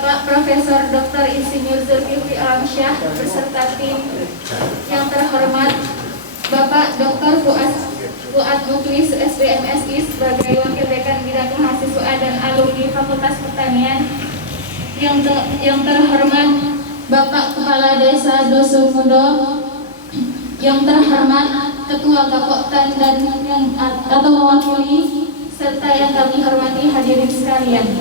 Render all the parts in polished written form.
Bapak Profesor Dr. Insinyur Zulkifli Alamsyah beserta tim. Yang terhormat Bapak Dr. Fuad Muklis SBMSI sebagai Wakil Dekan Bidang Mahasiswa dan Alumni Fakultas Pertanian. Yang terhormat Bapak Kepala Desa Dosumudo, yang terhormat Ketua Gapoktan dan atau mewakili, serta yang kami hormati hadirin sekalian.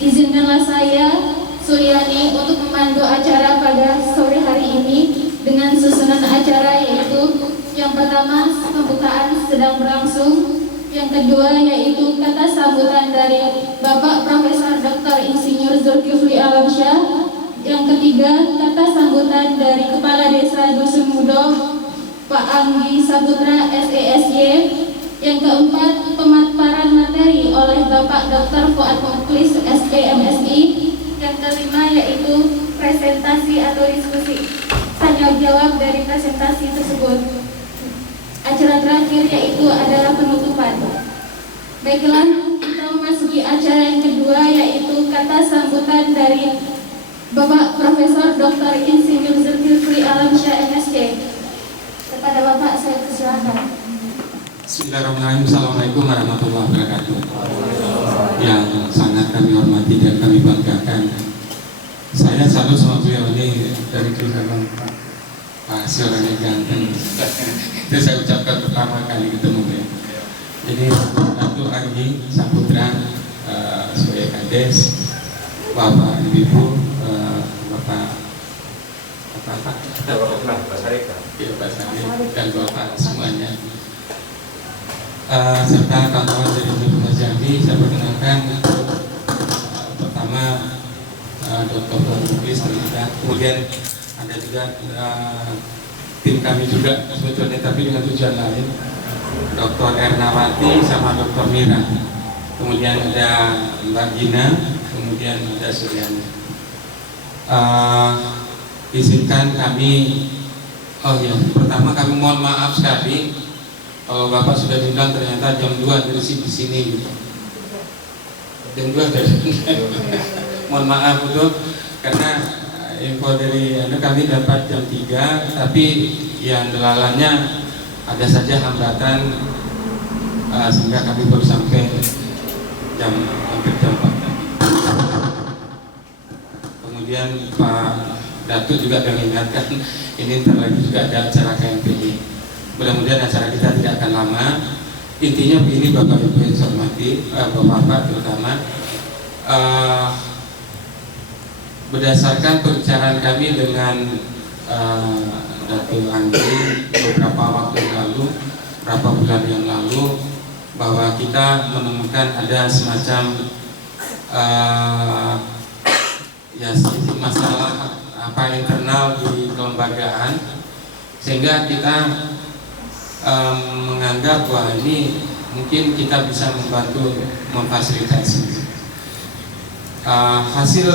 Izinkanlah saya, Suryani, untuk memandu acara pada sore hari ini dengan susunan acara, yaitu yang pertama pembukaan sedang berlangsung, yang kedua yaitu kata sambutan dari Bapak Profesor Dr. Insinyur Zulkifli Alamsyah, yang ketiga kata sambutan dari Kepala Desa Dosumudo Pak Anggi Saputra SESY, yang keempat pemaparan materi oleh Bapak Dr. Fuad Muklis SBMSI, yang kelima yaitu presentasi atau diskusi tanya jawab dari presentasi tersebut. Acara terakhir yaitu adalah penutupan. Baiklah, kita memasuki acara yang kedua, yaitu kata sambutan dari Bapak Profesor Dr. Insinyur Zulkifli Alamsyah MSc. Kepada Bapak saya persilakan. Bismillahirrahmanirrahim. Assalamualaikum warahmatullahi wabarakatuh. Yang sangat kami hormati dan kami banggakan, saya salut sama beliau ini dari kelihatan Pak orangnya ganteng. Itu saya ucapkan pertama kali ketemu beliau. Jadi Datu Anggi Saputra sebagai Kades, Bapak Ibu, Bapak Basarika, dan Bapak semuanya, serta kawan-kawan dari Universitas Jambi. Saya perkenalkan pertama Dr. Muklis terlibat, kemudian ada juga tim kami juga sebetulnya, tapi dengan tujuan lain, Dr. Ernawati sama Dr. Mira, kemudian ada Mbak Gina, kemudian ada Suryani. Izinkan kami, pertama kami mohon maaf sekali kalau Bapak sudah diundang ternyata jam 2 dari sini gitu. Jam 2 dari mohon maaf itu karena info dari kami dapat jam 3, tapi yang delalannya ada saja hambatan, sehingga kami baru sampai hampir jam 4 tadi. Kemudian Pak Datu juga mengingatkan ini ntar lagi juga ada acara KMPI. Mudah-mudahan acara kita tidak akan lama. Intinya begini Bapak Ibu yang saya hormati, Bapak-Bapak terutama, berdasarkan pembicaraan kami dengan Datu Anggi beberapa waktu yang lalu, beberapa bulan yang lalu, bahwa kita menemukan ada semacam sedikit masalah internal di kelembagaan, sehingga kita menganggap bahwa ini mungkin kita bisa membantu memfasilitasi. Hasil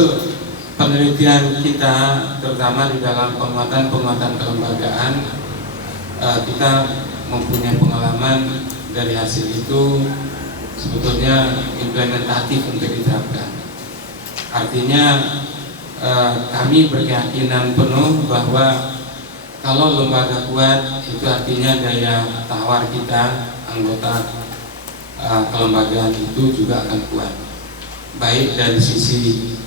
penelitian kita, terutama di dalam penguatan kelembagaan, kita mempunyai pengalaman dari hasil itu sebetulnya implementatif untuk diterapkan. Artinya kami berkeyakinan penuh bahwa kalau lembaga kuat itu artinya daya tawar kita, anggota kelembagaan itu juga akan kuat, baik dari sisi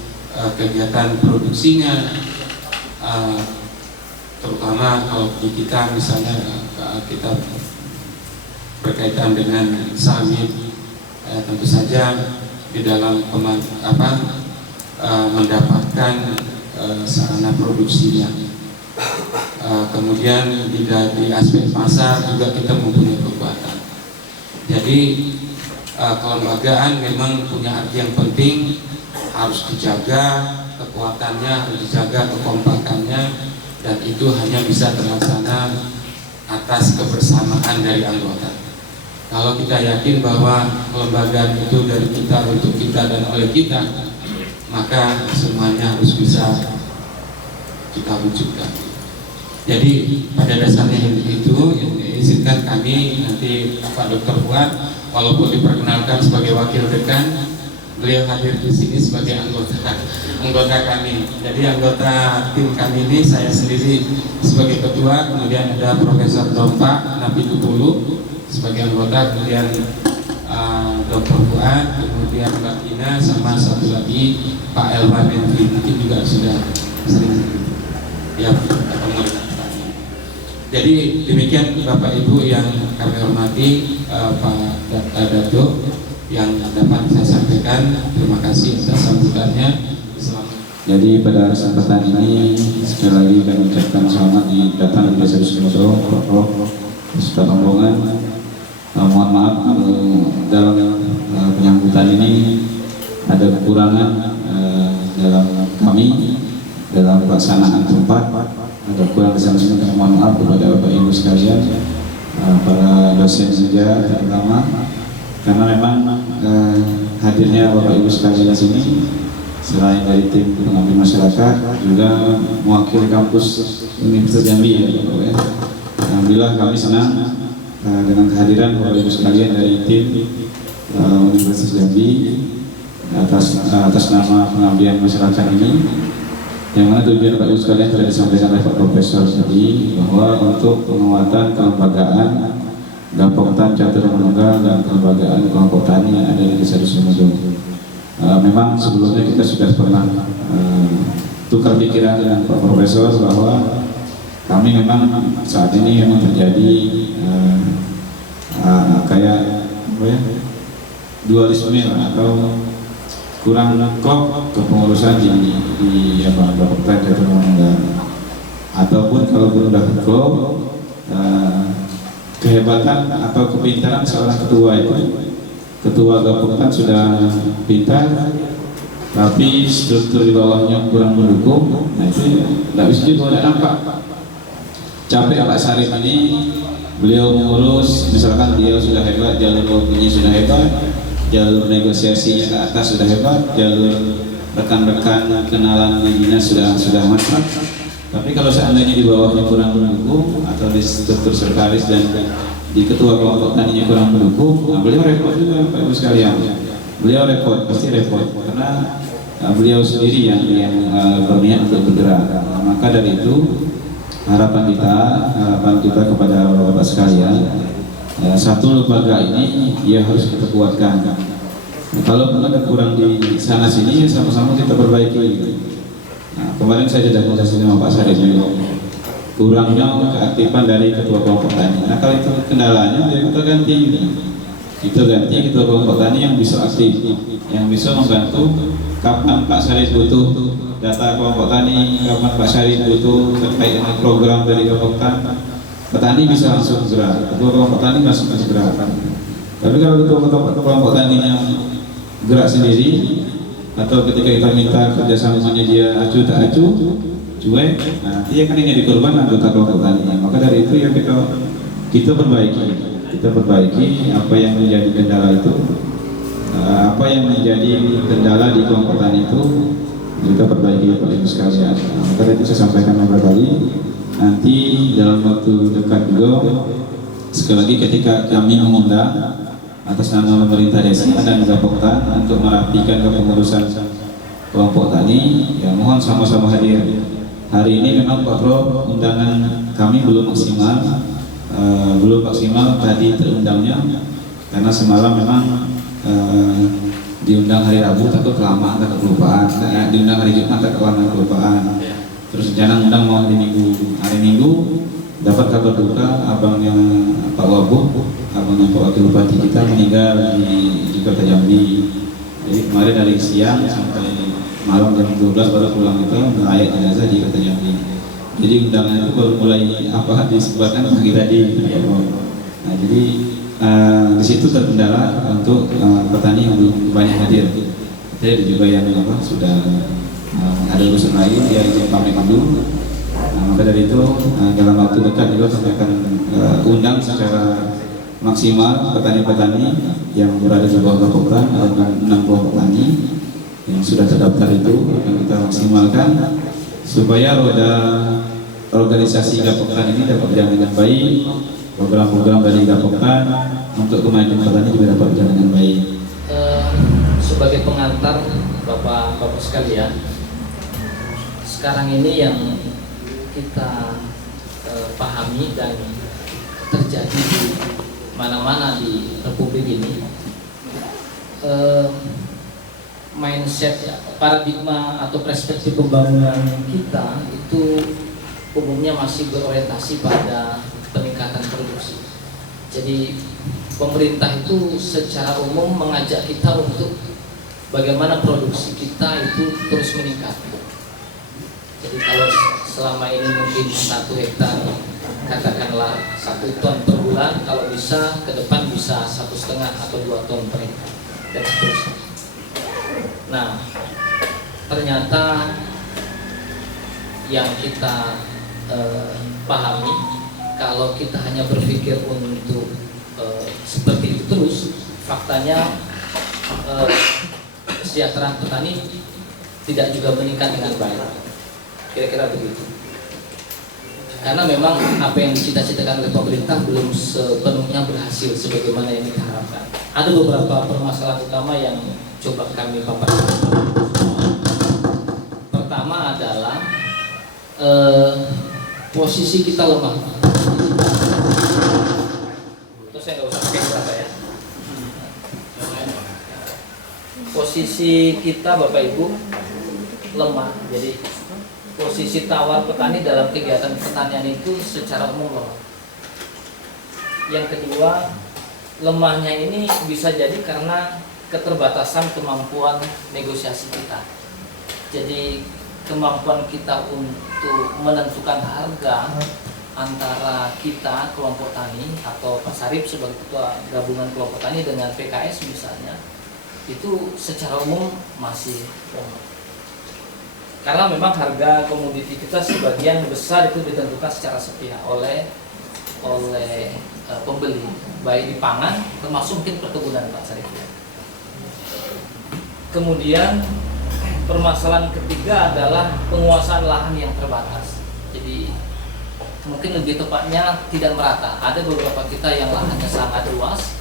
kegiatan produksinya, terutama kalau di kita misalnya kita berkaitan dengan sawit, tentu saja di dalam mendapatkan sarana produksinya. Kemudian di aspek pasar juga kita mempunyai kekuatan. Jadi kelembagaan memang punya arti yang penting, harus dijaga kekuatannya, harus dijaga kekompakannya, dan itu hanya bisa terlaksana atas kebersamaan dari anggota. Kalau kita yakin bahwa kelembagaan itu dari kita, untuk kita, dan oleh kita, maka semuanya harus bisa kita wujudkan. Jadi pada dasarnya itu izinkan kami nanti Pak Dr. Fuad, walaupun diperkenalkan sebagai wakil dekan, beliau hadir di sini sebagai anggota kami. Jadi anggota tim kami ini saya sendiri sebagai ketua, kemudian ada Profesor Dompa Nabi Tupulu sebagai anggota, kemudian Dr. Fuad, kemudian Mbak Ina, sama satu lagi Pak Elvan Henry, mungkin juga sudah sering ya ketemu dengan kami. Jadi demikian Bapak Ibu yang kami hormati, Pak Dato yang dapat saya sampaikan. Terima kasih atas sambutannya. Jadi pada kesempatan ini sekali lagi kami ucapkan selamat datang di Desa Sumodo, Prof. Ustaz rombongan. Mohon maaf dalam penyambutan ini ada kekurangan dalam kami dalam pelaksanaan tempat, ada kurang kesalahan. Kami mohon maaf kepada Bapak Ibu sekalian, para dosen saja terutama, karena memang hadirnya Bapak Ibu sekalian di sini selain dari tim pengambil masyarakat juga mewakili kampus Universitas Jambi ya. Alhamdulillah kami senang dengan kehadiran Bapak Ibu sekalian dari tim Universitas Jambi atas nama pengabdian masyarakat ini, yang mana tujuan Bapak Ibu sekalian telah disampaikan oleh Pak Profesor tadi bahwa untuk penguatan kelembagaan Gapoktan Catur Menunggal dan kelembagaan kelompok tani yang ada di Desa Sumodo. Memang sebelumnya kita sudah pernah tukar pikiran dengan Pak Profesor bahwa kami memang saat ini memang terjadi kayak dualisme atau kurang klop kepengurusan di Gapoktan Catur Menunggal, ataupun kalau sudah klop kehebatan atau kepintaran seorang ketua itu. Ketua Gapoktan sudah pintar, tapi struktur di bawahnya kurang mendukung. Nah itu tidak bisa juga nampak. Capek Pak Sarif ini, beliau mengurus, misalkan dia sudah hebat, jalur lobbynya sudah hebat, jalur negosiasinya ke atas sudah hebat, jalur rekan-rekan kenalan di dinas sudah mantap. Tapi kalau seandainya di bawahnya kurang mendukung, atau di struktur sekretaris dan di ketua kelompok taninya kurang mendukung, nah beliau repot juga Pak Ibu sekalian. Beliau repot, pasti repot, karena beliau sendiri yang berniat untuk bergerak. Maka dari itu harapan kita kepada Bapak sekalian, satu lembaga ini dia harus kita kuatkan. Kalau ada kurang di sana sini, sama-sama kita perbaiki. Nah, kemarin saya sudah konsultasi sama Pak Sarif juga, kurangnya keaktifan dari ketua kelompok tani. Nah kalau itu kendalanya, ya kita ganti ketua kelompok tani yang bisa aktif, yang bisa membantu. Kapan Pak Sarif butuh data kelompok tani, kapan Pak Sarif butuh terkait dengan program dari kelompok tani, petani bisa langsung gerak, ketua kelompok tani langsung gerak. Tapi kalau ketua kelompok taninya gerak sendiri, atau ketika kita minta kerjasamanya dia acuh tak acuh, cuek, nah dia kan yang jadi korban anggota kelompok tani. Maka dari itu yang kita perbaiki apa yang menjadi kendala itu, apa yang menjadi kendala di kelompok tani itu kita perbaiki Bapak Ibu sekalian. Maka dari itu saya sampaikan beberapa kali, nanti dalam waktu dekat juga sekali lagi ketika kami mengundang atas nama pemerintah desa dan Gapoktan untuk merapikan kepengurusan kelompok tani, ya mohon sama-sama hadir. Hari ini memang Pak Prof, undangan kami belum maksimal tadi terundangnya, karena semalam memang diundang hari Rabu takut kelamaan, takut kelupaan, diundang hari Jumat takut kelupaan. Terus rencana undang mau hari Minggu dapat kabar duka abangnya Pak Wabuh, abangnya Pak Wakil Bupati kita meninggal di Kota Jambi. Jadi kemarin dari siang sampai malam jam 12 baru pulang itu merayakan jenazah di Kota Jambi. Jadi undangan itu baru mulai disebutkan pagi tadi. Nah jadi di situ terkendala untuk petani yang belum banyak hadir. Jadi juga yang sudah ada urusan lain dia izin pamit dulu. Nah, maka dari itu dalam waktu dekat juga kami akan undang secara maksimal petani-petani yang berada di bawah Gapoktan, ada 6 kelompok tani yang sudah terdaftar itu akan kita maksimalkan supaya roda organisasi Gapoktan ini dapat berjalan dengan baik. Program-program dari Gapoktan untuk kemajuan petani juga dapat berjalan dengan baik. Sebagai pengantar Bapak-bapak sekalian, sekarang ini yang kita pahami dan terjadi di mana-mana di Republik ini, mindset ya, paradigma atau perspektif pembangunan kita itu umumnya masih berorientasi pada peningkatan produksi. Jadi pemerintah itu secara umum mengajak kita untuk bagaimana produksi kita itu terus meningkat. Jadi kalau selama ini mungkin 1 hektar katakanlah 1 ton per bulan, kalau bisa ke depan bisa 1,5 atau 2 ton per hektar dan seterusnya. Nah, ternyata yang kita pahami, kalau kita hanya berpikir untuk seperti itu terus, faktanya kesejahteraan petani tidak juga meningkat dengan baik. Kira-kira begitu. Karena memang apa yang dicita-citakan oleh pemerintah belum sepenuhnya berhasil sebagaimana yang kita harapkan. Ada beberapa permasalahan utama yang coba kami paparkan. Pertama adalah posisi kita lemah. Terus saya nggak usah pakai berapa ya. Posisi kita Bapak Ibu lemah. Jadi posisi tawar petani dalam kegiatan pertanian itu secara umum lemah. Yang kedua, lemahnya ini bisa jadi karena keterbatasan kemampuan negosiasi kita. Jadi kemampuan kita untuk menentukan harga antara kita kelompok tani atau Pak Sarip sebagai ketua gabungan kelompok tani dengan PKS misalnya, itu secara umum masih lemah. Karena memang harga komoditi kita sebagian besar itu ditentukan secara sepihak oleh pembeli, baik di pangan termasuk mungkin perkebunan Pak Sarip. Kemudian permasalahan ketiga adalah penguasaan lahan yang terbatas. Jadi mungkin lebih tepatnya tidak merata. Ada beberapa kita yang lahannya sangat luas,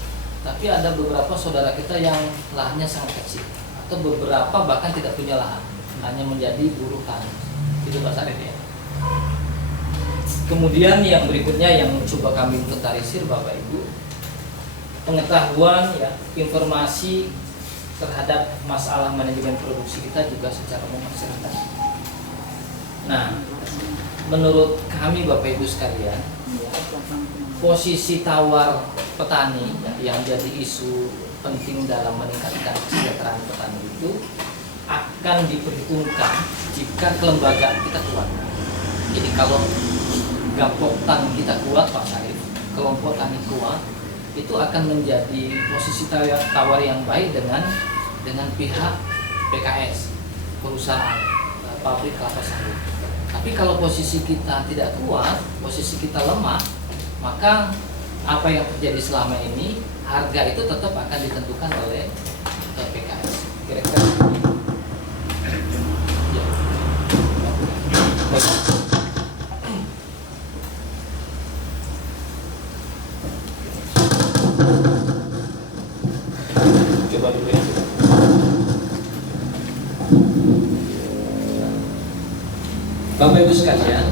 tapi ada beberapa saudara kita yang lahannya sangat kecil, atau beberapa bahkan tidak punya lahan, hanya menjadi buruh tani. Itu Pak Sarip ya. Kemudian yang berikutnya yang coba kami inventarisir Bapak Ibu, pengetahuan ya, informasi terhadap masalah manajemen produksi kita juga secara umum masih rendah. Nah, menurut kami Bapak Ibu sekalian, ya, posisi tawar petani ya, yang jadi isu penting dalam meningkatkan kesejahteraan petani itu akan diperhitungkan jika kelembagaan kita kuat. Jadi kalau Gapoktan kita kuat Pak Sarip, kelompok tani kuat, itu akan menjadi posisi tawar yang baik dengan pihak PKS, perusahaan pabrik kelapa sawit. Tapi kalau posisi kita tidak kuat, posisi kita lemah, maka apa yang terjadi selama ini, harga itu tetap akan ditentukan oleh PKS. Kira-kira ya. Coba dulu ya. Bapak Ibu sekalian,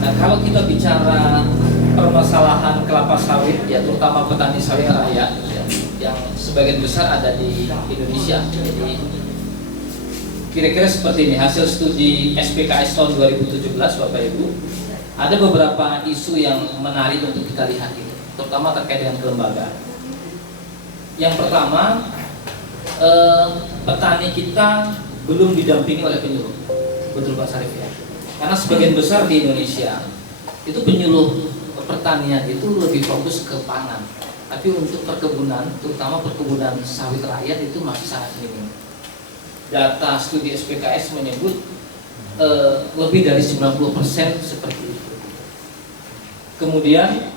nah kalau kita bicara permasalahan kelapa sawit ya, terutama petani sawit rakyat ya, yang sebagian besar ada di Indonesia. Jadi kira-kira seperti ini hasil studi SPKS tahun 2017 Bapak Ibu. Ada beberapa isu yang menarik untuk kita lihat ini, terutama terkait dengan kelembagaan. Yang pertama, petani kita belum didampingi oleh penyuluh. Betul Pak Sarip ya. Karena sebagian besar di Indonesia itu penyuluh pertanian itu lebih fokus ke pangan. Tapi untuk perkebunan, terutama perkebunan sawit rakyat itu masih sangat minim. Data studi SPKS menyebut lebih dari 90% seperti itu. Kemudian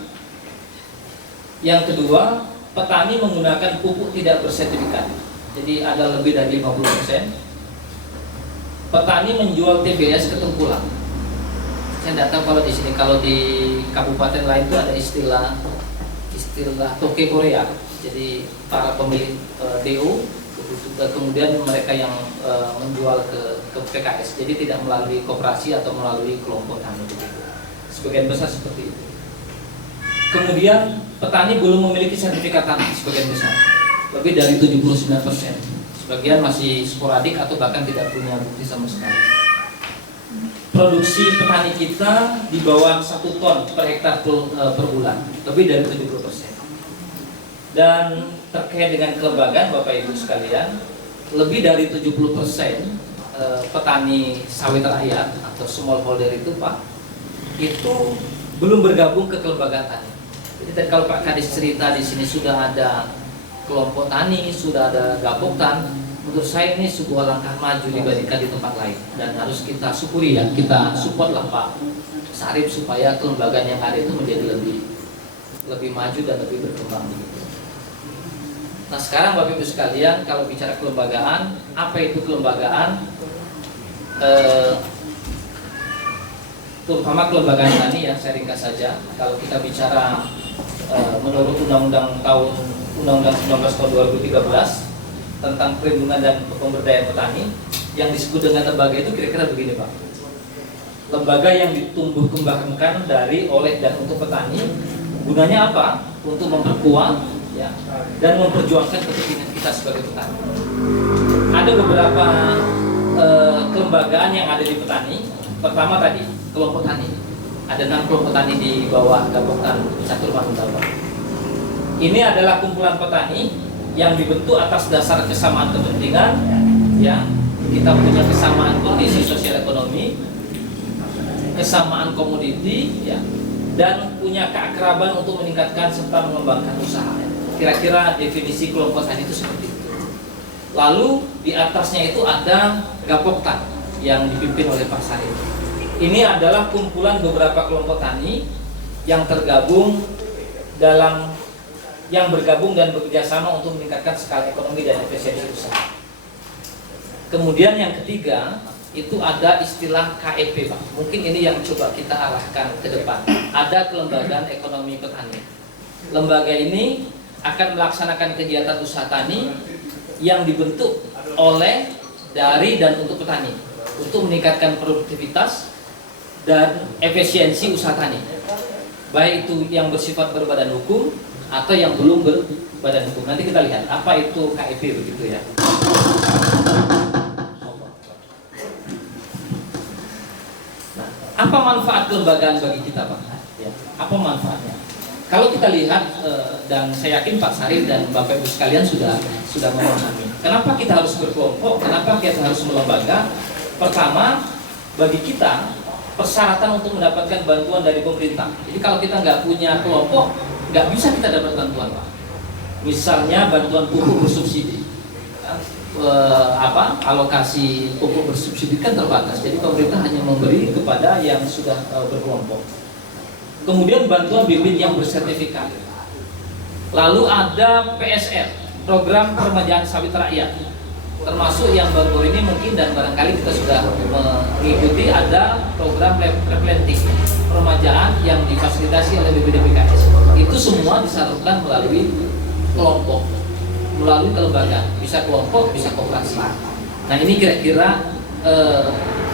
yang kedua, petani menggunakan pupuk tidak bersertifikat. Jadi ada lebih dari 50%. Petani menjual TBS ke tengkulak. Saya tidak tahu kalau di sini, kalau di kabupaten lain itu ada istilah istilah toke Korea. Jadi para pemilik DO kemudian mereka yang menjual ke PKS. Jadi tidak melalui koperasi atau melalui kelompok tani. Sebagian besar seperti itu. Kemudian petani belum memiliki sertifikat tanah sebagian besar, lebih dari 79%. Sebagian masih sporadik atau bahkan tidak punya bukti sama sekali. Produksi petani kita di bawah 1 ton per hektar per bulan, lebih dari 70%. Dan terkait dengan kelembagaan Bapak Ibu sekalian, lebih dari 70% petani sawit rakyat atau smallholder itu Pak, itu belum bergabung ke kelembagaan tani. Jadi kalau Pak Kadis cerita di sini sudah ada kelompok tani, sudah ada gaboktan, menurut saya ini sebuah langkah maju dibandingkan di tempat lain dan harus kita syukuri ya, kita support lah Pak Sarip supaya kelembagaan yang ada itu menjadi lebih maju dan lebih berkembang begitu. Nah sekarang Bapak Ibu sekalian, kalau bicara kelembagaan, apa itu kelembagaan? Terutama kelembagaan tani ya, saya ringkas saja. Kalau kita bicara menurut Undang-Undang 19 tahun 2013 tentang perlindungan dan pemberdayaan petani, yang disebut dengan lembaga itu kira-kira begini Pak. Lembaga yang ditumbuh kembangkan dari, oleh, dan untuk petani, gunanya apa? Untuk memperkuat ya, dan memperjuangkan kepentingan kita sebagai petani. Ada beberapa kelembagaan yang ada di petani. Pertama tadi kelompok tani. Ada 6 kelompok tani di bawah Gaboktan Catur Manunggal. Ini adalah kumpulan petani yang dibentuk atas dasar kesamaan kepentingan, ya. Kita punya kesamaan kondisi sosial ekonomi, kesamaan komoditi, ya, dan punya keakraban untuk meningkatkan serta mengembangkan usaha. Kira-kira definisi kelompok tani itu seperti itu. Lalu di atasnya itu ada Gaboktan yang dipimpin oleh Pak Sarip. Ini adalah kumpulan beberapa kelompok tani yang tergabung yang bergabung dan bekerjasama untuk meningkatkan skala ekonomi dan efisiensi usaha. Kemudian yang ketiga itu ada istilah KEP Pak. Mungkin ini yang coba kita arahkan ke depan. Ada kelembagaan ekonomi petani. Lembaga ini akan melaksanakan kegiatan usaha tani yang dibentuk oleh, dari, dan untuk petani untuk meningkatkan produktivitas dan efisiensi usaha tani, baik itu yang bersifat berbadan hukum atau yang belum berbadan hukum. Nanti kita lihat apa itu KEP begitu ya. Nah, apa manfaat kelembagaan bagi kita Pak? Ya, apa manfaatnya? Kalau kita lihat dan saya yakin Pak Sarip dan Bapak Ibu sekalian sudah memahami. Kenapa kita harus berkelompok? Kenapa kita harus melembaga? Pertama, bagi kita persyaratan untuk mendapatkan bantuan dari pemerintah. Jadi kalau kita nggak punya kelompok, nggak bisa kita dapat bantuan Pak. Misalnya bantuan pupuk bersubsidi, alokasi pupuk bersubsidi kan terbatas. Jadi pemerintah hanya memberi kepada yang sudah berkelompok. Kemudian bantuan bibit yang bersertifikat. Lalu ada PSR, program peremajaan sawit rakyat. Termasuk yang baru ini mungkin dan barangkali kita sudah mengikuti, ada program replanting, peremajaan yang difasilitasi oleh BPD PKS. Itu semua disalurkan melalui kelompok, melalui kelembagaan, bisa kelompok, bisa koperasi. Nah ini kira-kira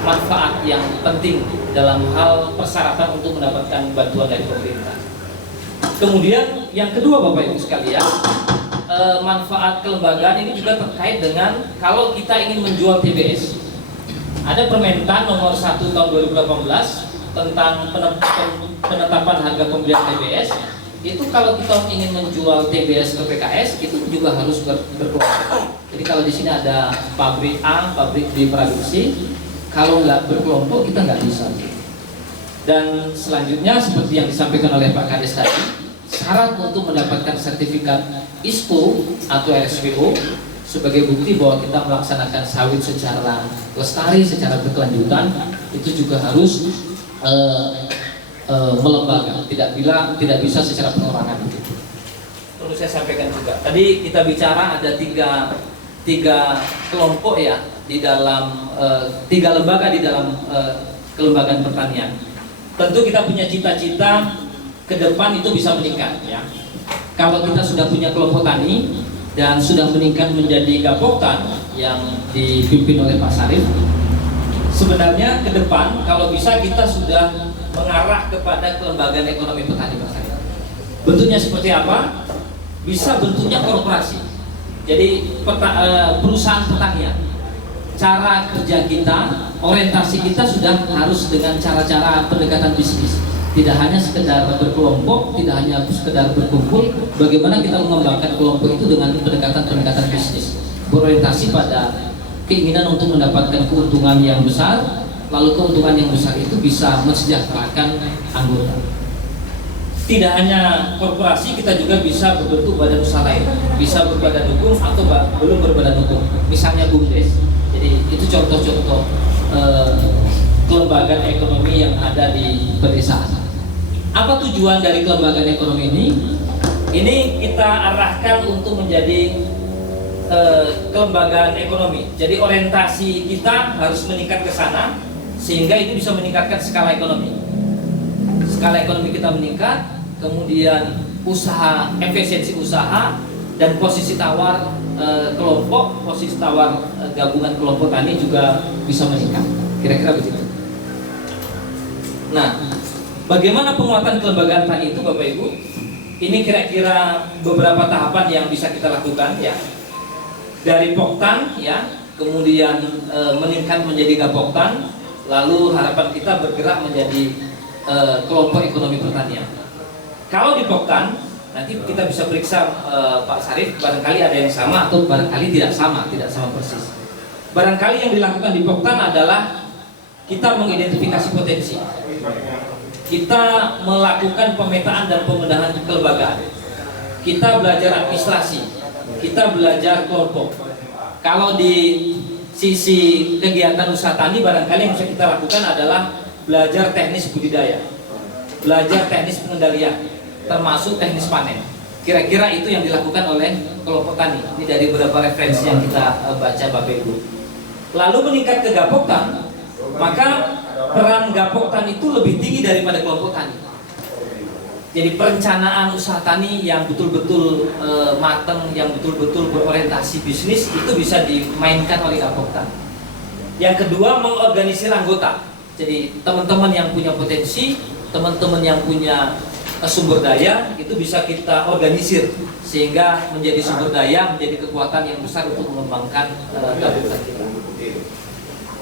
manfaat yang penting dalam hal persyaratan untuk mendapatkan bantuan dari pemerintah. Kemudian yang kedua Bapak Ibu sekalian, manfaat kelembagaan ini juga terkait dengan kalau kita ingin menjual TBS. Ada Permentan nomor 1 tahun 2018 tentang penetapan harga pembelian TBS. Itu kalau kita ingin menjual TBS ke PKS itu juga harus berkelompok. Jadi kalau di sini ada pabrik A, pabrik B produksi, kalau nggak berkelompok kita nggak bisa. Dan selanjutnya seperti yang disampaikan oleh Pak Kades tadi, syarat untuk mendapatkan sertifikat ISPO atau RSPO sebagai bukti bahwa kita melaksanakan sawit secara lestari, secara berkelanjutan, itu juga harus melembaga, tidak bisa secara perorangan. Perlu saya sampaikan juga. Tadi kita bicara ada tiga kelompok ya di dalam 3 lembaga di dalam kelembagaan pertanian. Tentu kita punya cita-cita ke depan itu bisa meningkat ya. kalau kita sudah punya kelompok tani dan sudah meningkat menjadi Gapoktan yang dipimpin oleh Pak Sarif, sebenarnya ke depan kalau bisa kita sudah mengarah kepada kelembagaan ekonomi petani, Pak Sarif. Bentuknya seperti apa? Bisa bentuknya korporasi. Jadi perusahaan pertanian. Cara kerja kita, orientasi kita sudah harus dengan cara-cara pendekatan bisnis. Tidak hanya sekedar berkelompok, tidak hanya sekedar berkumpul. Bagaimana kita mengembangkan kelompok itu dengan pendekatan-pendekatan bisnis, berorientasi pada keinginan untuk mendapatkan keuntungan yang besar. Lalu keuntungan yang besar itu bisa mensejahterakan anggota. Tidak hanya korporasi, kita juga bisa berbentuk badan usaha lain, bisa berbadan hukum atau belum berbadan hukum. Misalnya BUMDes. Jadi itu contoh-contoh kelembagaan ekonomi yang ada di pedesaan. Apa tujuan dari kelembagaan ekonomi ini? Ini kita arahkan untuk menjadi kelembagaan ekonomi. Jadi orientasi kita harus meningkat ke sana, sehingga itu bisa meningkatkan skala ekonomi. Skala ekonomi kita meningkat, kemudian usaha, efisiensi usaha, dan posisi tawar kelompok, posisi tawar gabungan kelompok tani juga bisa meningkat. Kira-kira begitu. Nah, bagaimana penguatan kelembagaan tani itu, Bapak Ibu? Ini kira-kira beberapa tahapan yang bisa kita lakukan, ya. Dari Poktan, ya, kemudian meningkat menjadi Gapoktan, lalu harapan kita bergerak menjadi kelompok ekonomi pertanian. Kalau di Poktan, nanti kita bisa periksa Pak Sarif, barangkali ada yang sama atau barangkali tidak sama persis. Barangkali yang dilakukan di Poktan adalah kita mengidentifikasi potensi. Kita melakukan pemetaan dan pembenahan kelembagaan. Kita belajar administrasi. Kita belajar kelompok. Kalau di sisi kegiatan usaha tani, barangkali yang bisa kita lakukan adalah belajar teknis budidaya, belajar teknis pengendalian, termasuk teknis panen. Kira-kira itu yang dilakukan oleh kelompok tani. Ini dari beberapa referensi yang kita baca, Bapak Ibu. Lalu meningkat ke Gapoktan, maka peran Gapoktan itu lebih tinggi daripada kelompok tani. Jadi perencanaan usaha tani yang betul-betul matang, yang betul-betul berorientasi bisnis, itu bisa dimainkan oleh Gapoktan. Yang kedua, mengorganisir anggota. Jadi teman-teman yang punya potensi, teman-teman yang punya sumber daya, itu bisa kita organisir sehingga menjadi sumber daya, menjadi kekuatan yang besar untuk mengembangkan Gapoktan kita.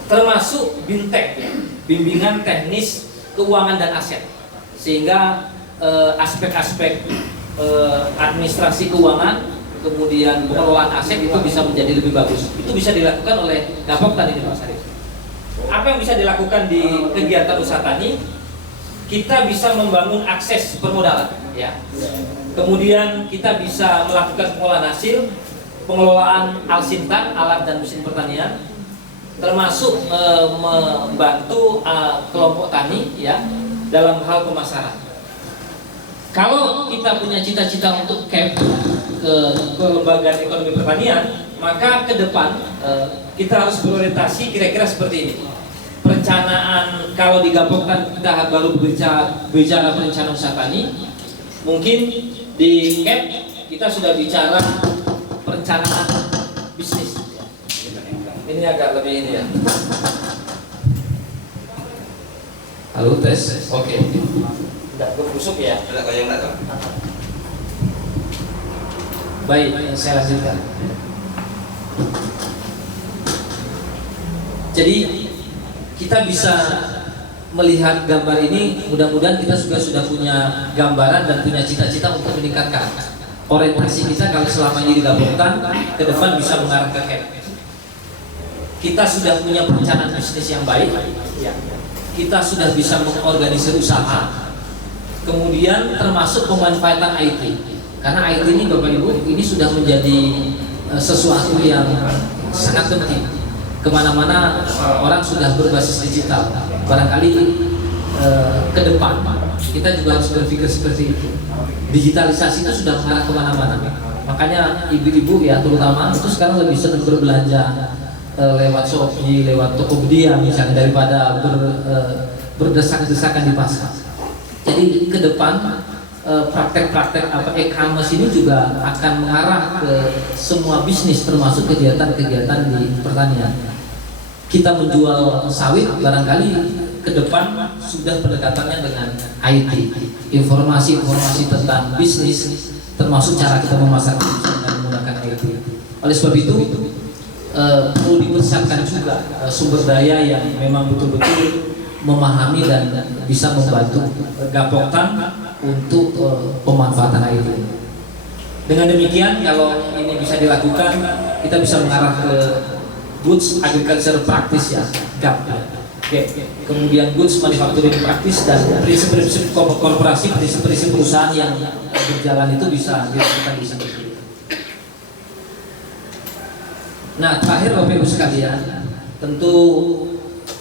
Termasuk BINTEK, bimbingan teknis keuangan dan aset, sehingga aspek-aspek administrasi keuangan, kemudian pengelolaan aset itu bisa menjadi lebih bagus. Itu bisa dilakukan oleh Gapoktan ini, Pak Sarif. Apa yang bisa dilakukan di kegiatan usaha tani? Kita bisa membangun akses permodalan, ya. Kemudian kita bisa melakukan pengolahan hasil, pengelolaan alsintan, alat dan mesin pertanian, termasuk membantu kelompok tani, ya, dalam hal pemasaran. Kalau kita punya cita-cita untuk ke kelembagaan ekonomi pertanian, maka ke depan kita harus berorientasi kira-kira seperti ini. Perencanaan, kalau di Gapoktan kita baru bicara perencanaan usaha tani, mungkin di CAP kita sudah bicara perencanaan bisnis. Ini agak lebih ini, ya. Halo, tes. Oke. Tidak berbusuk, ya. Ada yang enggak tahu. Baik, saya lanjutkan. Jadi kita bisa melihat gambar ini, mudah-mudahan kita juga sudah punya gambaran dan punya cita-cita untuk meningkatkan orientasi kita. Kalau selama ini di Gapoktan, ke depan bisa mengarah ke CAP. Kita sudah punya perencanaan bisnis yang baik, kita sudah bisa mengorganisir usaha, kemudian termasuk pemanfaatan IT. Karena IT ini, Bapak Ibu, ini sudah menjadi sesuatu yang sangat penting. Kemana-mana orang sudah berbasis digital. Barangkali ke depan kita juga harus berpikir seperti itu. Digitalisasi itu sudah mengarah kemana-mana. Makanya ibu-ibu, ya, terutama itu sekarang lebih senang berbelanja lewat Shopee, lewat Tokopedia misalnya, daripada berdesak-desakan di pasar. Jadi ke depan praktek-praktek e-commerce ini juga akan mengarah ke semua bisnis termasuk kegiatan-kegiatan di pertanian. Kita menjual sawit barangkali ke depan sudah pendekatannya dengan IT, informasi-informasi tentang bisnis termasuk cara kita memasarkan dengan menggunakan IT. Oleh sebab itu perlu dipersiapkan juga sumber daya yang memang betul-betul memahami dan bisa membantu Gapoktan untuk pemanfaatan IT. Dengan demikian, kalau ini bisa dilakukan, kita bisa mengarah ke goods agriculture practice ya, GAP. Oke. Kemudian goods manufacturing practice dan prinsip-prinsip korporasi, prinsip-prinsip perusahaan yang berjalan itu bisa dilakukan di sini. Nah, terakhir Bapak Ibu sekalian, tentu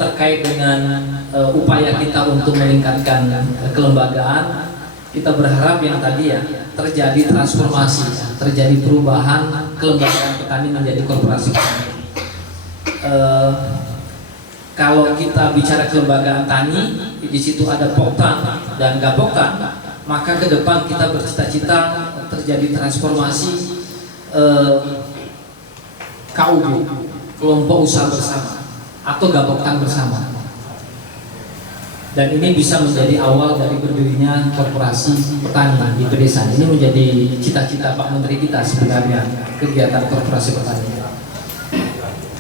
terkait dengan upaya kita untuk meningkatkan kelembagaan, kita berharap yang tadi ya terjadi transformasi, terjadi perubahan kelembagaan petani menjadi korporasi petani. Kalau kita bicara kelembagaan tani, di situ ada Poktan dan Gapoktan, maka ke depan kita bercita-cita terjadi transformasi KUB, kelompok usaha bersama atau Gapoktan bersama. Dan ini bisa menjadi awal dari berdirinya korporasi petani di pedesaan. Ini menjadi cita-cita Pak Menteri kita sebenarnya, kegiatan korporasi petani.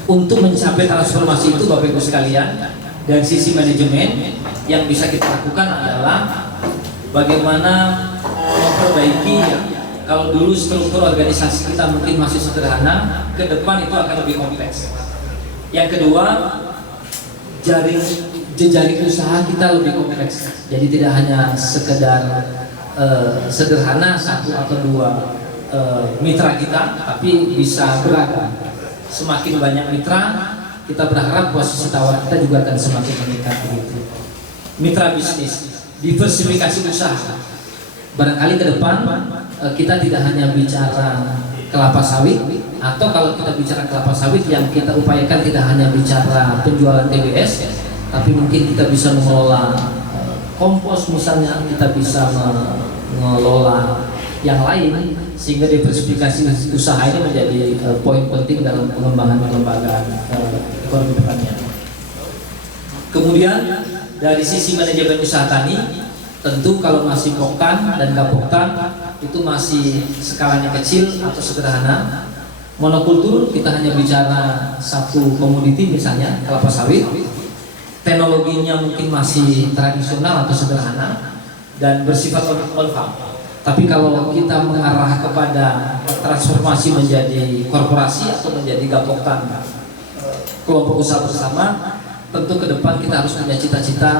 Untuk mencapai transformasi itu Bapak Ibu sekalian, dari sisi manajemen yang bisa kita lakukan adalah bagaimana memperbaiki, kalau dulu struktur organisasi kita mungkin masih sederhana, ke depan itu akan lebih kompleks. Yang kedua, jejaring usaha kita lebih kompleks. Jadi tidak hanya sekedar sederhana satu atau dua mitra kita, tapi bisa beragam. Semakin banyak mitra, kita berharap posisi tawar kita juga akan semakin meningkat begitu. Mitra bisnis, diversifikasi usaha. Barangkali ke depan kita tidak hanya bicara kelapa sawit, atau kalau kita bicara kelapa sawit yang kita upayakan tidak hanya bicara penjualan TBS, tapi mungkin kita bisa mengelola kompos misalnya, kita bisa mengelola yang lain, sehingga diversifikasi usaha ini menjadi poin penting dalam pengembangan kelembagaan ekonomi pertanian. Kemudian dari sisi manajemen usaha tani, tentu kalau masih Poktan dan Gapoktan itu masih skalanya kecil atau sederhana. Monokultur kita hanya bicara satu komoditi misalnya kelapa sawit. Teknologinya mungkin masih tradisional atau sederhana dan bersifat on farm. Tapi kalau kita mengarah kepada transformasi menjadi korporasi atau menjadi Gapoktan, kelompok usaha bersama, tentu ke depan kita harus punya cita-cita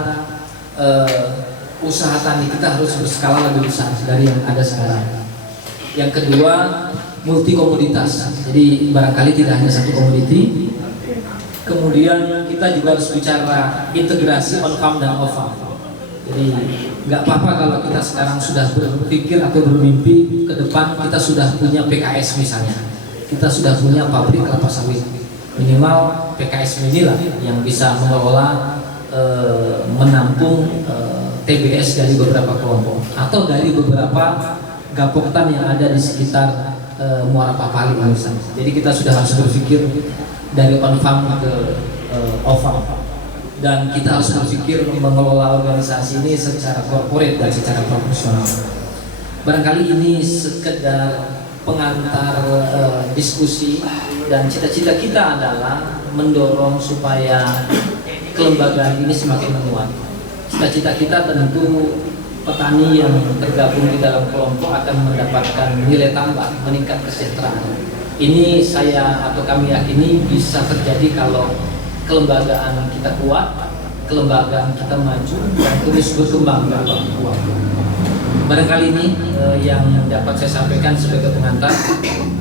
usaha tani kita harus berskala lebih besar dari yang ada sekarang. Yang kedua, multi komoditas. Jadi barangkali tidak hanya satu komoditi. Kemudian kita juga harus bicara integrasi on farm dan off farm. Jadi nggak apa-apa kalau kita sekarang sudah berpikir atau bermimpi ke depan kita sudah punya PKS misalnya, kita sudah punya pabrik kelapa sawit, minimal PKS inilah yang bisa mengelola menampung TBS dari beberapa kelompok atau dari beberapa Gapoktan yang ada di sekitar Muara Papali misalnya. Jadi kita sudah harus berpikir dari on farm ke off farm. Dan kita harus berpikir mengelola organisasi ini secara korporat dan secara profesional. Barangkali ini sekedar pengantar diskusi, dan cita-cita kita adalah mendorong supaya kelembagaan ini semakin menguat. Cita-cita kita tentu petani yang tergabung di dalam kelompok akan mendapatkan nilai tambah, meningkat kesejahteraan. Ini saya atau kami yakini bisa terjadi kalau kelembagaan kita kuat, kelembagaan kita maju dan terus berkembang dalam kuat. Barangkali ini yang dapat saya sampaikan sebagai pengantar.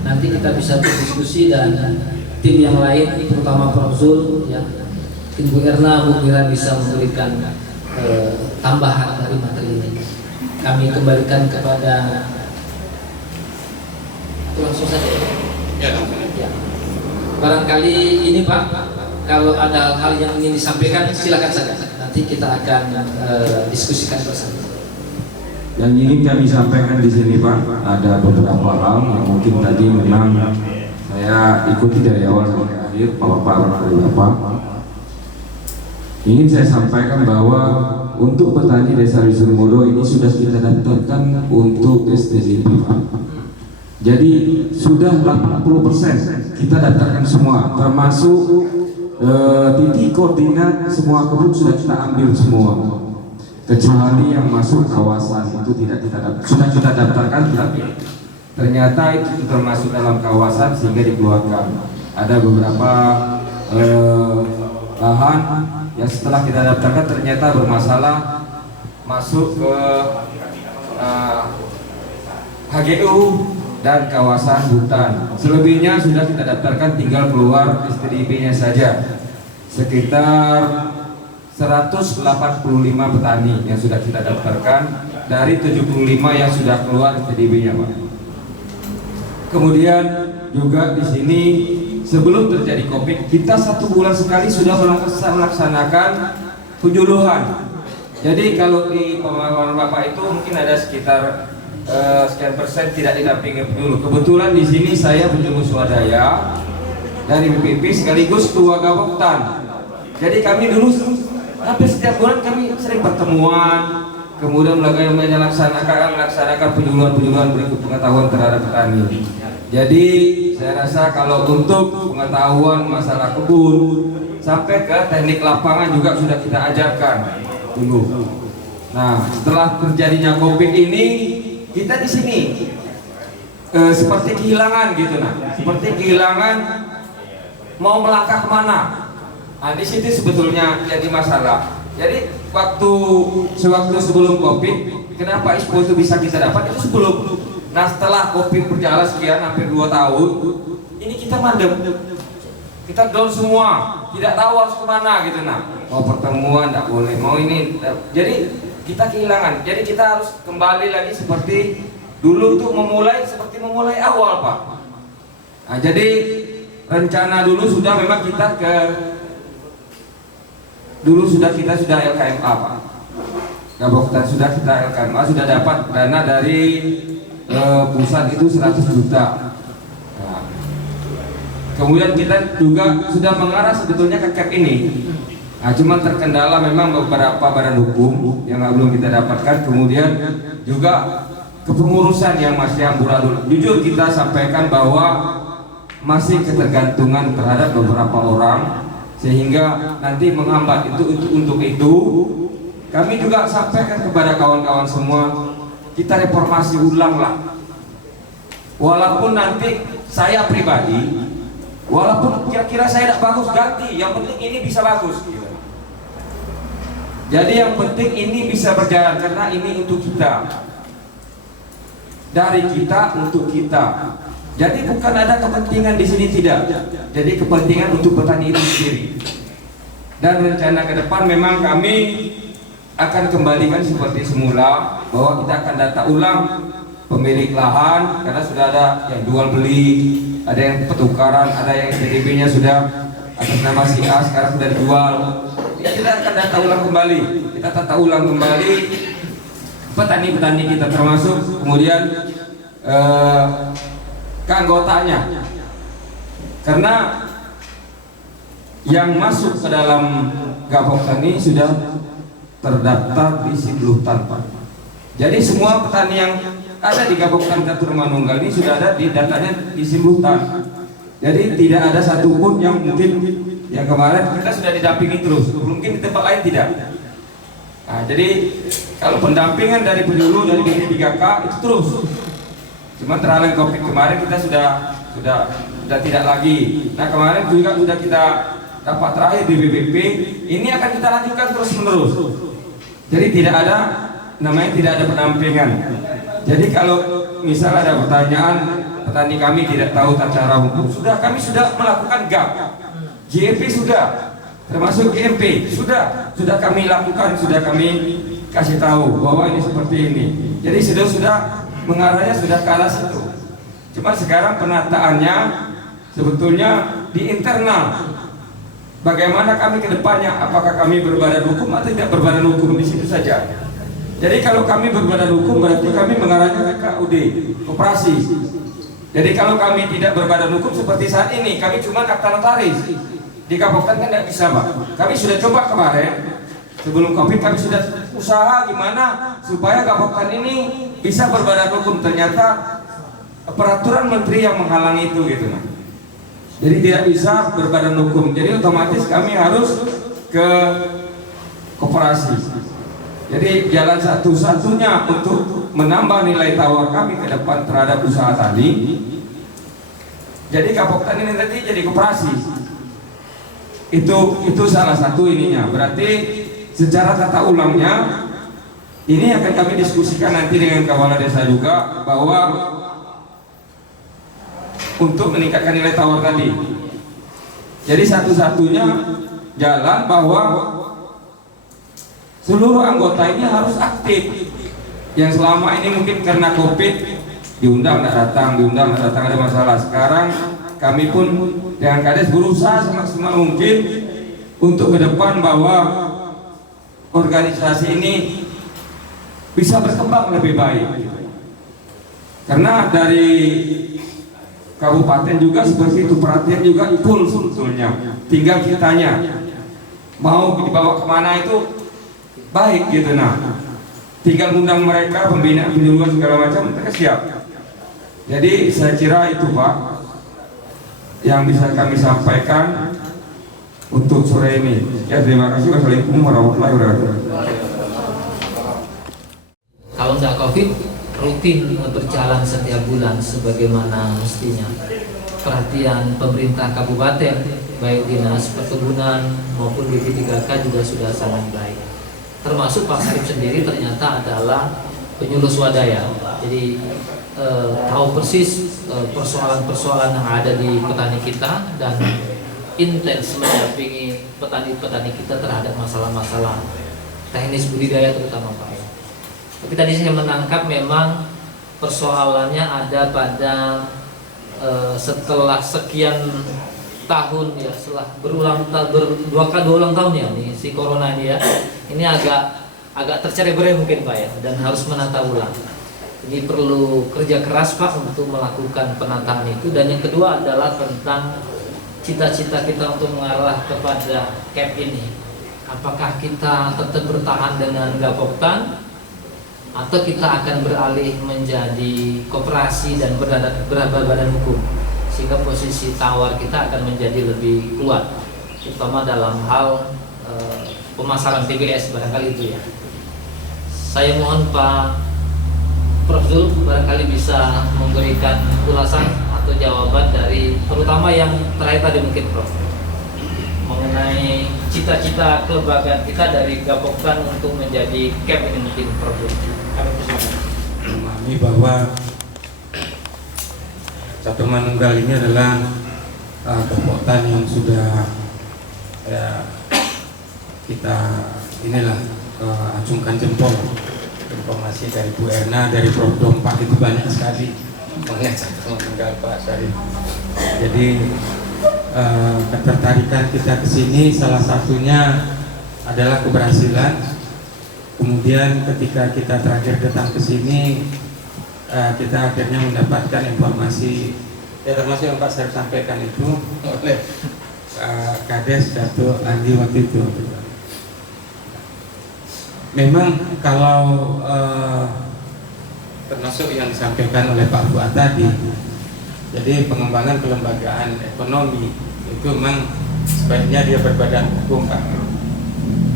Nanti kita bisa berdiskusi dan tim yang lain, terutama Prof. Zul, ya, tim Bu Erna, Bu Mira bisa memberikan tambahan dari materi ini. Kami kembalikan kepada langsung saja. Ya. Barangkali ini Pak, kalau ada hal yang ingin disampaikan silakan saja. Nanti kita akan diskusikan bersama. Yang ingin kami sampaikan di sini Pak, ada beberapa hal yang mungkin tadi memang saya ikuti dari awal sampai akhir paparan dari Bapak. Ingin saya sampaikan bahwa untuk petani Desa Wisnumodo ini sudah kita daftarkan untuk STDP Pak. Jadi sudah 80% kita daftarkan semua, termasuk titik koordinat semua kebun sudah kita ambil semua. Kecuali yang masuk kawasan itu tidak sudah kita daftarkan, tapi ternyata itu termasuk dalam kawasan sehingga dikeluarkan. Ada beberapa lahan yang setelah kita daftarkan ternyata bermasalah masuk ke HGU dan kawasan hutan. Selebihnya sudah kita daftarkan, tinggal keluar STDP-nya saja. Sekitar 185 petani yang sudah kita daftarkan dari 75 yang sudah keluar STDP-nya, Pak. Kemudian juga di sini sebelum terjadi COVID, kita 1 bulan sekali sudah melaksanakan penjuluhan. Jadi kalau di pemahaman Bapak itu mungkin ada sekitar sekian persen tidak didampingi penyuluh. Kebetulan di sini saya penyuluh swadaya dari BPP sekaligus ketua Gapoktan. Jadi kami dulu hampir setiap bulan kami sering pertemuan, kemudian melaksanakan penyuluhan berikut pengetahuan terhadap petani. Jadi saya rasa kalau untuk pengetahuan masalah kebun sampai ke teknik lapangan juga sudah kita ajarkan dulu. Nah, setelah terjadinya COVID ini kita di sini seperti kehilangan gitu, seperti kehilangan mau melangkah kemana. Nah, di situ sebetulnya jadi masalah. Jadi sewaktu sebelum COVID, kenapa ISPO itu bisa kita dapat itu sebelum. Nah, setelah COVID berjalan sekian hampir 2 tahun, ini kita mandek. Kita down semua, tidak tahu harus kemana gitu. Mau pertemuan tidak boleh, mau ini. Jadi kita kehilangan. Jadi kita harus kembali lagi seperti dulu tuh seperti memulai awal, Pak. Nah, jadi rencana dulu sudah memang kita sudah LKMA, Pak. Gapoktan sudah kita LKMA, sudah dapat dana dari pusat itu 100 juta. Nah, kemudian kita juga sudah mengarah sebetulnya ke CAP ini. Nah, cuma terkendala memang beberapa badan hukum yang belum kita dapatkan. Kemudian juga kepengurusan yang masih amburadul. Jujur kita sampaikan bahwa masih ketergantungan terhadap beberapa orang, sehingga nanti menghambat untuk itu kami juga sampaikan kepada kawan-kawan semua, kita reformasi ulang lah. Walaupun nanti saya pribadi, walaupun kira-kira saya tidak bagus, ganti, yang penting ini bisa bagus gitu. Jadi yang penting ini bisa berjalan, karena ini untuk kita, dari kita untuk kita. Jadi bukan ada kepentingan di sini, tidak. Jadi kepentingan untuk petani itu sendiri. Dan rencana ke depan memang kami akan kembalikan seperti semula, bahwa kita akan data ulang pemilik lahan, karena sudah ada yang jual beli, ada yang pertukaran, ada yang STDP-nya sudah atas nama si A sekarang sudah dijual. Kita akan data ulang kembali. Kita tata ulang kembali petani-petani kita termasuk, kemudian keanggotanya, karena yang masuk ke dalam Gapoktan ini sudah terdaftar di Simluhtan, Pak. Jadi semua petani yang ada di Gapoktan Catur Manunggal ini sudah ada di datanya di Simluhtan. Jadi tidak ada satupun yang mungkin yang kemarin kita sudah didampingi terus, mungkin di tempat lain tidak. Nah, jadi kalau pendampingan dari penyuluh dari BP3K itu terus. Cuma terhalang COVID kemarin kita sudah tidak lagi. Nah, kemarin juga sudah kita dapat terakhir di BBP, ini akan kita lanjutkan terus menerus. Jadi tidak ada pendampingan. Jadi kalau misal ada pertanyaan, petani kami tidak tahu tata cara hukum, kami sudah melakukan GAP, GMP sudah, termasuk GMP sudah kami lakukan, sudah kami kasih tahu bahwa ini seperti ini. Jadi sudah mengarahnya sudah ke arah situ. Cuma sekarang penataannya sebetulnya di internal. Bagaimana kami ke depannya, apakah kami berbadan hukum atau tidak berbadan hukum, di situ saja. Jadi kalau kami berbadan hukum berarti kami mengarahnya ke KUD, koperasi. Jadi kalau kami tidak berbadan hukum seperti saat ini, kami cuma akta notaris. Di Gapoktan kan tidak bisa, Pak. Kami sudah coba kemarin, sebelum Covid kami sudah usaha gimana supaya Gapoktan ini bisa berbadan hukum. Ternyata peraturan menteri yang menghalangi itu gitu. Jadi tidak bisa berbadan hukum. Jadi otomatis kami harus ke koperasi. Jadi jalan satu-satunya untuk menambah nilai tawar kami ke depan terhadap usaha tadi. Jadi Gapoktan ini nanti jadi koperasi. Itu salah satu ininya. Berarti secara tata ulangnya ini akan kami diskusikan nanti dengan kepala desa juga, bahwa untuk meningkatkan nilai tawar tadi. Jadi satu-satunya jalan bahwa seluruh anggota ini harus aktif. Yang selama ini mungkin karena Covid diundang tidak datang, ada masalah. Sekarang kami pun dengan Kades berusaha semaksimal mungkin untuk ke depan bahwa organisasi ini bisa berkembang lebih baik. Karena dari kabupaten juga seperti itu, perhatian juga full sebetulnya. Tinggal kitanya mau dibawa kemana itu baik gitu. Nah, tinggal undang mereka, pembinaan, penyuluhan segala macam, mereka siap. Jadi saya kira itu, Pak, yang bisa kami sampaikan untuk sore ini. Ya, terima kasih. Wassalamualaikum warahmatullahi wabarakatuh. Kalau nggak Covid, rutin berjalan setiap bulan sebagaimana mestinya. Perhatian pemerintah kabupaten, baik dinas perkebunan maupun BP3K juga sudah sangat baik. Termasuk Pak Sarip sendiri ternyata adalah penyuluh swadaya. Jadi tahu persis persoalan-persoalan yang ada di petani kita dan intens mendampingi petani-petani kita terhadap masalah-masalah teknis budidaya terutama, Pak. Tapi tadi saya menangkap memang persoalannya ada pada setelah sekian tahun ya, setelah dua ulang tahun ya nih si corona ini ya, ini agak tercerai-berai mungkin, Pak ya, dan harus menata ulang. Jadi perlu kerja keras, Pak, untuk melakukan penataan itu. Dan yang kedua adalah tentang cita-cita kita untuk mengarah kepada CAP ini. Apakah kita tetap bertahan dengan Gapoktan atau kita akan beralih menjadi koperasi dan berbadan hukum, sehingga posisi tawar kita akan menjadi lebih kuat, terutama dalam hal pemasaran TBS barangkali itu ya. Saya mohon Pak Prof. Zul barangkali bisa memberikan ulasan atau jawaban dari terutama yang terakhir tadi mungkin, Prof, mengenai cita-cita kelembagaan kita dari Gapoktan untuk menjadi CAP ini mungkin, Prof. Kami memahami bahwa Catur Manunggal ini adalah Gapoktan yang sudah kita acungkan jempol. Informasi dari Bu Erna, dari Prof. Dompak itu banyak sekali mengenai Catur Manunggal, Pak Syarif. Jadi ketertarikan kita ke sini salah satunya adalah keberhasilan. Kemudian ketika kita terakhir datang ke sini, kita akhirnya mendapatkan informasi ya, termasuk yang Pak Syarif sampaikan itu oleh Kades Dato' Andi waktu itu. Memang kalau termasuk yang disampaikan oleh Pak Fuad tadi, jadi pengembangan kelembagaan ekonomi itu memang sebaiknya dia berbadan hukum, Pak.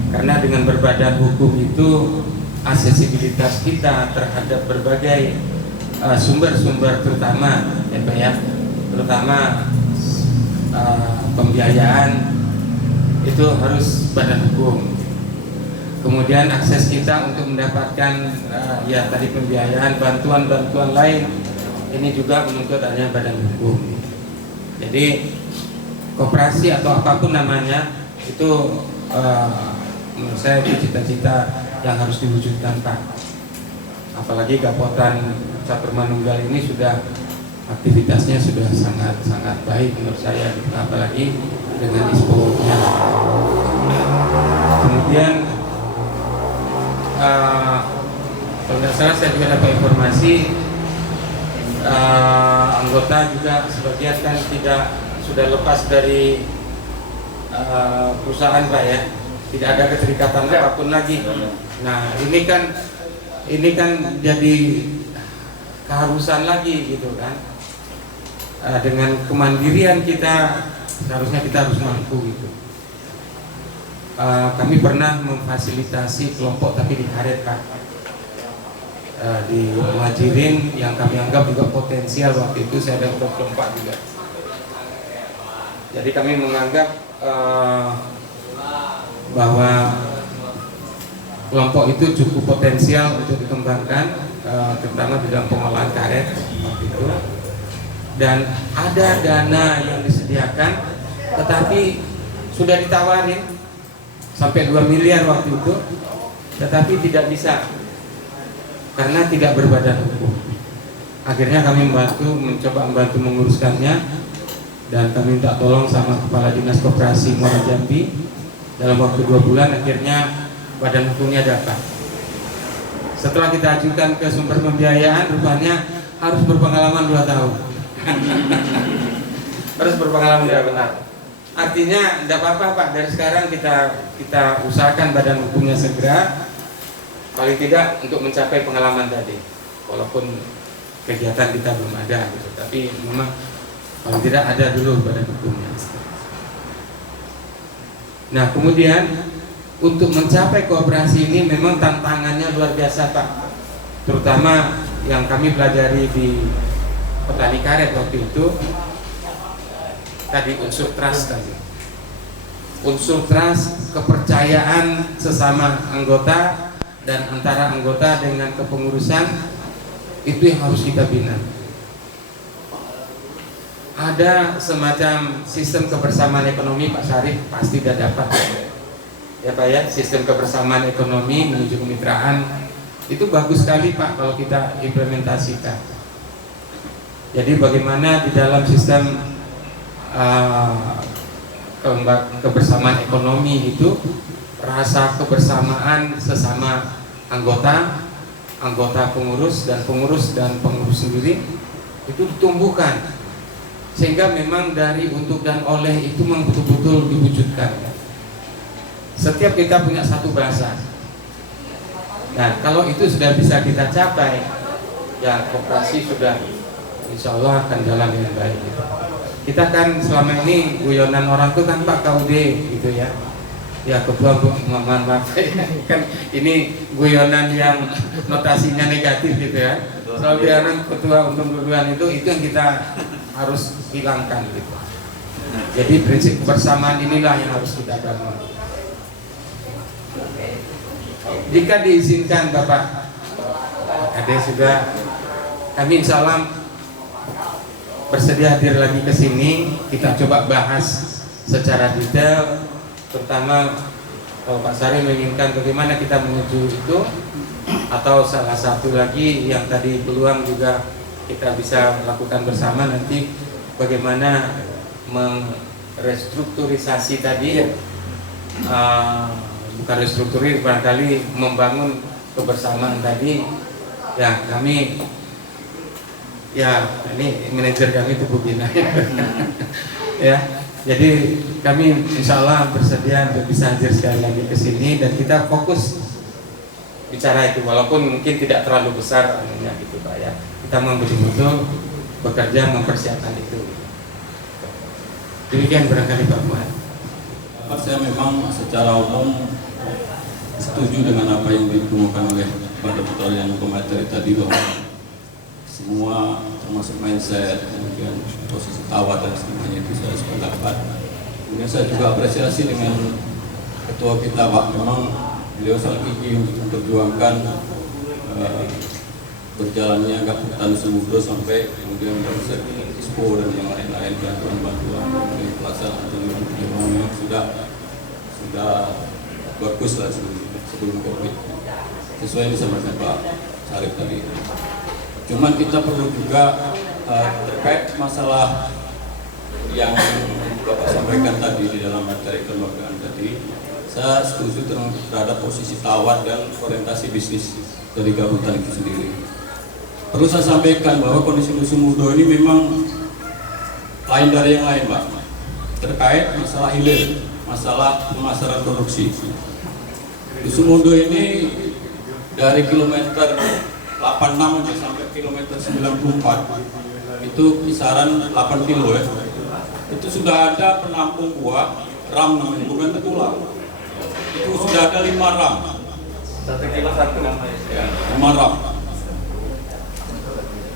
Karena dengan berbadan hukum itu aksesibilitas kita terhadap berbagai sumber-sumber terutama ya Pak ya, terutama pembiayaan itu harus badan hukum. Kemudian akses kita untuk mendapatkan ya tadi pembiayaan, bantuan-bantuan lain ini juga menuntut adanya badan hukum. Jadi koperasi atau apapun namanya itu menurut saya itu cita-cita yang harus diwujudkan, Pak. Apalagi Gapoktan Catur Manunggal ini sudah aktivitasnya sudah sangat baik menurut saya, apalagi dengan ISPO-nya. Kemudian Kalau nggak salah saya juga dapat informasi anggota juga sebagian kan tidak sudah lepas dari perusahaan Pak ya, tidak ada keterikatan apapun lagi. Nah ini kan jadi keharusan lagi gitu kan. Dengan kemandirian kita seharusnya kita harus mampu gitu. Kami pernah memfasilitasi kelompok tapi di karet Pak, di Muhajirin yang kami anggap juga potensial. Waktu itu saya ada kelompok juga. Jadi kami menganggap bahwa kelompok itu cukup potensial untuk dikembangkan, terutama di dalam pengolahan karet waktu itu. Dan ada dana yang disediakan, tetapi sudah ditawarin sampai 2 miliar waktu itu, tetapi tidak bisa karena tidak berbadan hukum. Akhirnya kami mencoba membantu menguruskannya, dan kami minta tolong sama Kepala Dinas Koperasi Muara Jambi. Dalam waktu 2 bulan akhirnya badan hukumnya dapat. Setelah kita ajukan ke sumber pembiayaan, rupanya harus berpengalaman 2 tahun. Harus berpengalaman, ya benar. Artinya tidak apa-apa Pak, dari sekarang kita usahakan badan hukumnya segera, paling tidak untuk mencapai pengalaman tadi. Walaupun kegiatan kita belum ada gitu, tapi memang paling tidak ada dulu badan hukumnya. Nah kemudian untuk mencapai kooperasi ini memang tantangannya luar biasa Pak, terutama yang kami pelajari di petani karet waktu itu. Tadi unsur trust tadi, unsur trust, kepercayaan sesama anggota dan antara anggota dengan kepengurusan, itu yang harus kita bina. Ada semacam sistem kebersamaan ekonomi Pak Syarif pasti sudah dapat ya Pak ya, sistem kebersamaan ekonomi menuju kemitraan itu bagus sekali Pak kalau kita implementasikan. Jadi bagaimana di dalam sistem kebersamaan ekonomi itu rasa kebersamaan sesama anggota pengurus dan pengurus sendiri itu ditumbuhkan, sehingga memang dari untuk dan oleh itu memang betul-betul diwujudkan. Setiap kita punya satu bahasa. Nah kalau itu sudah bisa kita capai, ya koperasi sudah insya Allah akan jalan dengan baik gitu. Kita kan selama ini guyonan orang tuh kan Pak KUD gitu ya. Ya ketua mohon maaf kan ini guyonan yang notasinya negatif gitu ya. Selalu biaran ketua untung-untungan itu yang kita harus hilangkan gitu. Jadi prinsip kebersamaan inilah yang harus kita bangun. Jika diizinkan Bapak, ada sudah kami insya Allah bersedia hadir lagi ke sini, kita coba bahas secara detail, terutama kalau Pak Sari menginginkan bagaimana kita menuju itu, atau salah satu lagi yang tadi peluang juga kita bisa lakukan bersama nanti bagaimana merestrukturisasi tadi, bukan restrukturir, barangkali membangun kebersamaan tadi. Ya kami ya ini manajer kami itu Bu Gina ya, jadi kami insya Allah bersedia untuk bisa hadir sekali lagi ke sini dan kita fokus bicara itu, walaupun mungkin tidak terlalu besar anunya gitu Pak ya, kita mau betul-betul bekerja mempersiapkan itu. Demikian barangkali Pak Muhammad. Saya memang secara umum setuju dengan apa yang dikemukakan oleh Pak Dr. yang pemateri tadi, bahwa semua termasuk mindset, kemudian posisi tawar dan semuanya itu saya sependapat. Kemudian saya juga apresiasi dengan ketua kita Pak, memang beliau sangat gigih untuk memperjuangkan berjalannya Gapoktan Semudro sampai kemudian konsep Expo dan yang lain-lain, bantuan-bantuan dari pelaksanaan yang sudah bagus lah sebelum COVID, sesuai yang disampaikan Pak Syarif tadi. Cuman kita perlu juga terkait masalah yang Bapak sampaikan tadi di dalam materi kelembagaan tadi, saya setuju terhadap posisi tawar dan orientasi bisnis dari Gaputan itu sendiri. Perlu saya sampaikan bahwa kondisi Dusun Mudo ini memang lain dari yang lain, Pak. Terkait masalah hilir, masalah pemasaran produksi. Dusun Mudo ini dari kilometer 86 sampai kilometer 94 itu kisaran 8 kilo ya. Itu sudah ada penampung buah, ram namanya, bukan tengkulak. Itu sudah ada 5 ram. 1 kilo 1 Ya, 5 ram.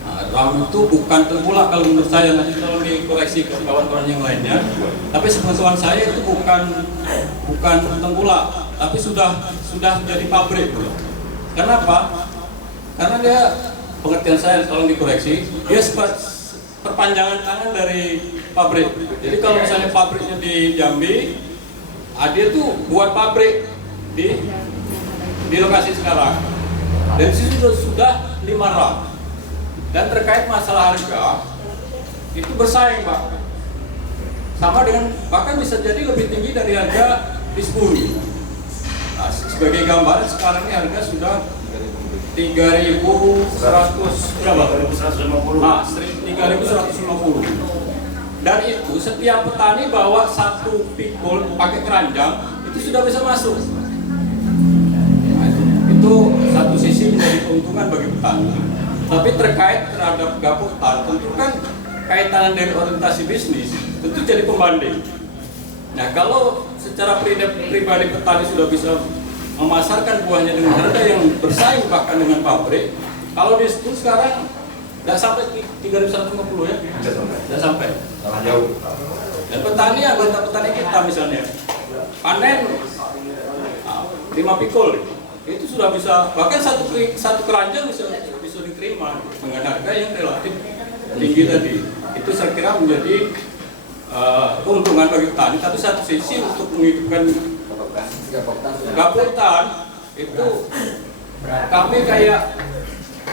Nah, ram itu bukan tengkulak kalau menurut saya, nanti kalau dikoreksi ke kawan-kawan yang lainnya. Tapi sepengetahuan saya itu bukan tengkulak, tapi sudah jadi pabrik. Kenapa? Karena dia, pengertian saya tolong dikoreksi, dia perpanjangan tangan dari pabrik. Jadi kalau misalnya pabriknya di Jambi, dia tuh buat pabrik di lokasi sekarang. Dan di situ sudah 5 ram. Dan terkait masalah harga, itu bersaing, Pak. Sama dengan, bahkan bisa jadi lebih tinggi dari harga di Spuri. Nah, sebagai gambaran sekarang ini harga sudah 3.100 berapa? 3.150. Nah, 3.150. Dan itu setiap petani bawa 1 pikul pakai keranjang itu sudah bisa masuk. Nah, itu satu sisi menjadi keuntungan bagi petani. Tapi terkait terhadap Gaputan, tentu kan kaitan dari orientasi bisnis tentu jadi pembanding. Nah, kalau secara pribadi petani sudah bisa memasarkan buahnya dengan harga yang bersaing bahkan dengan pabrik, kalau di situ sekarang tidak sampai 350 ya, tidak sampai, jauh. Dan petani, anggota petani kita misalnya panen 5 pikul, itu sudah bisa, bahkan satu keranjang bisa diterima dengan harga yang relatif tinggi tadi. Itu saya kira menjadi keuntungan bagi petani. Tapi satu sisi untuk menghidupkan Gaputan itu kami kayak,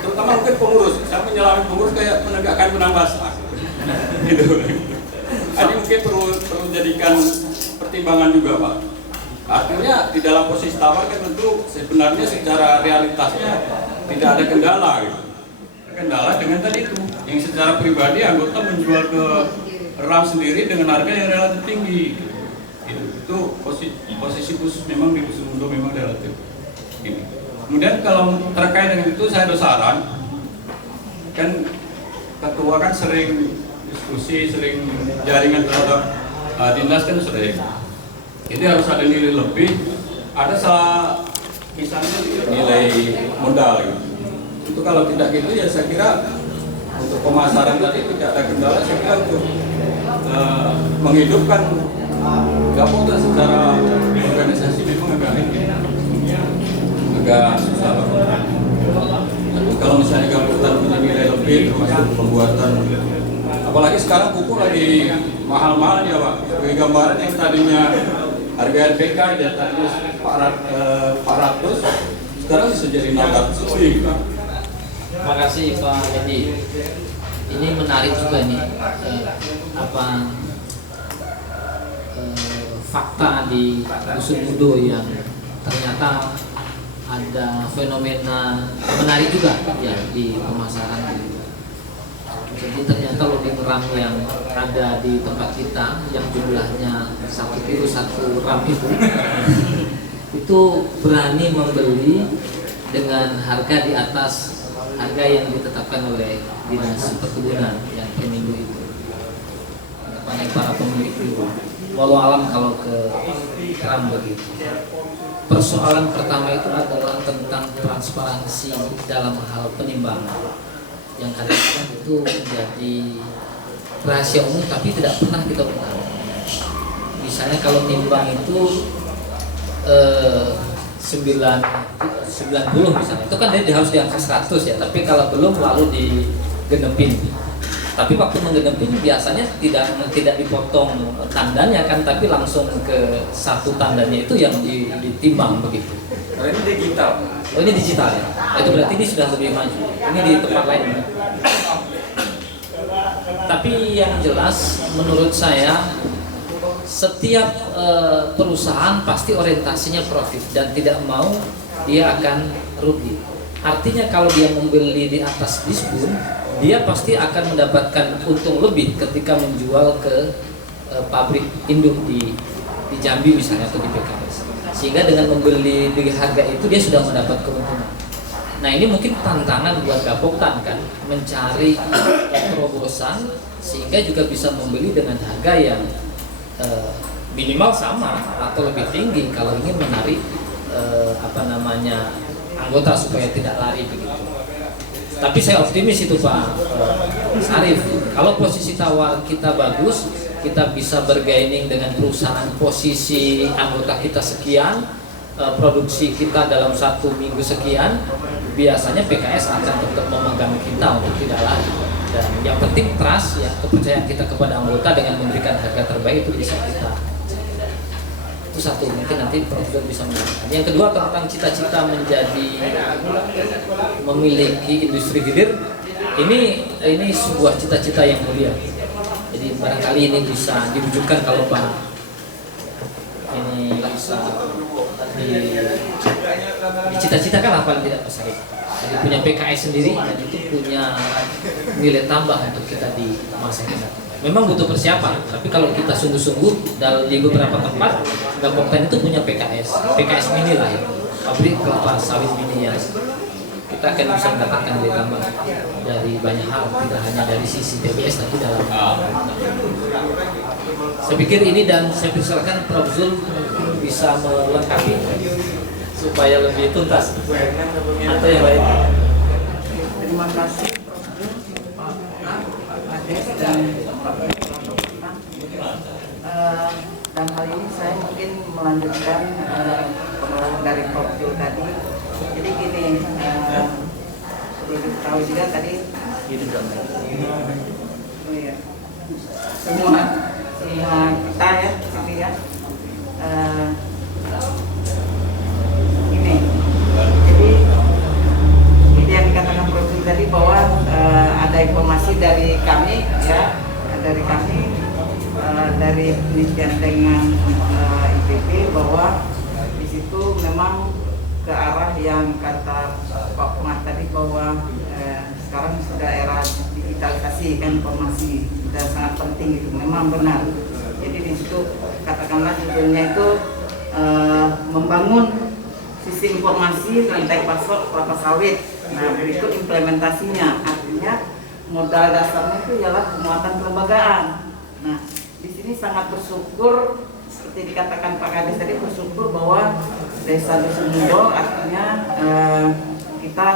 terutama mungkin pengurus, saya menyelami pengurus kayak menegakkan benang basah gitu. Ini mungkin perlu jadikan pertimbangan juga, Pak. Artinya di dalam posisi tawar kan tentu sebenarnya secara realitasnya tidak ada kendala gitu. Kendala dengan tadi itu yang secara pribadi anggota menjual ke ram sendiri dengan harga yang relatif tinggi. Itu posisi khusus memang di Dusun Mudo memang relatif ini. Kemudian kalau terkait dengan itu saya ada saran, kan ketua kan sering diskusi, sering jaringan terhadap dinas kan sering. Jadi harus ada nilai lebih, ada salah misalnya nilai modal gitu. Itu kalau tidak gitu ya saya kira untuk pemasaran tadi tidak ada kendala. Saya kira untuk menghidupkan Gaputan secara organisasi memang agak susah. Tapi kalau misalnya Gaputan punya nilai lebih termasuk pembuatan, apalagi sekarang pupuk lagi mahal-mahal ya, Pak. Sebagai gambaran yang tadinya harga NPK dan tadinya 400 sekarang bisa jadi 600 lebih. Terima kasih Pak Jadi. Ini menarik juga nih fakta di Dusun Mudo yang ternyata ada fenomena menarik juga ya di pemasaran. Jadi ternyata loading ram yang ada di tempat kita yang jumlahnya 1 kilo 1 ram itu berani membeli dengan harga di atas harga yang ditetapkan oleh Dinas Perkebunan yang per minggu itu. Para pemilik itu, walau alam kalau ke ram begitu. Persoalan pertama itu adalah tentang transparansi dalam hal penimbangan yang kadang-kadang itu menjadi rahasia umum tapi tidak pernah kita ungkap. Misalnya kalau timbang itu 90 misalnya, itu kan dia harus di angka 100 ya, tapi kalau belum lalu digenepin. Tapi waktu menggenepin biasanya tidak dipotong tandanya kan, tapi langsung ke satu tandanya itu yang ditimbang begitu. Karena ini digital. Oh ini digital ya? Itu berarti ini sudah lebih maju. Ini di tempat lain. Tapi yang jelas menurut saya setiap perusahaan pasti orientasinya profit dan tidak mau dia akan rugi. Artinya kalau dia membeli di atas diskon, dia pasti akan mendapatkan untung lebih ketika menjual ke pabrik induk di Jambi misalnya atau di PKS. Sehingga dengan membeli di harga itu dia sudah mendapat keuntungan. Nah ini mungkin tantangan buat Gapoktan kan, mencari terobosan sehingga juga bisa membeli dengan harga yang minimal sama atau lebih tinggi kalau ingin menarik anggota supaya tidak lari begitu. Tapi saya optimis itu Pak Sarif. Kalau posisi tawar kita bagus, kita bisa bergaining dengan perusahaan, posisi anggota kita sekian, produksi kita dalam 1 minggu sekian, biasanya PKS akan tetap memegang kita untuk tidak lari. Dan yang penting trust ya, kepercayaan kita kepada anggota dengan memberikan harga terbaik itu bisa kita. Itu satu, mungkin nanti Profesor bisa menjelaskan. Yang kedua tentang cita-cita menjadi memiliki industri hilir. Ini sebuah cita-cita yang mulia. Jadi barangkali ini bisa diwujudkan kalau Pak ini bisa dicita-citakan apa tidak Pak Sarif. Jadi punya PKS sendiri dan itu punya nilai tambah untuk kita di masa yang datang. Memang butuh persiapan, tapi kalau kita sungguh-sungguh di beberapa tempat Gapoktan itu punya PKS mini lah ya, pabrik kelapa sawit mini ya. Kita akan bisa mendapatkan nilai tambah dari banyak hal, tidak hanya dari sisi TBS tapi dalam. Saya pikir ini dan saya persilakan Prof Zul bisa melengkapi supaya lebih tuntas atau yang lain. Terima kasih Pak Ades dan Pak dan hal ini saya mungkin melanjutkan pengalaman dari Prof Zul tadi. Jadi gini, perlu diketahui juga tadi semua kita ya, gitu ya. Jadi yang dikatakan Prof tadi bahwa ada informasi dari kami ya, dari penelitian dengan IPB bahwa di situ memang ke arah yang kata Pak Pengat tadi bahwa sekarang sudah era digitalisasi kan, informasi sudah sangat penting, itu memang benar. Jadi di situ katakanlah judulnya itu membangun sistem informasi rantai pasok kelapa sawit. Nah, berikut implementasinya, artinya modal dasarnya itu ialah penguatan kelembagaan. Nah, di sini sangat bersyukur seperti dikatakan Pak Kades tadi, bersyukur bahwa Desa Dusunmundo artinya kita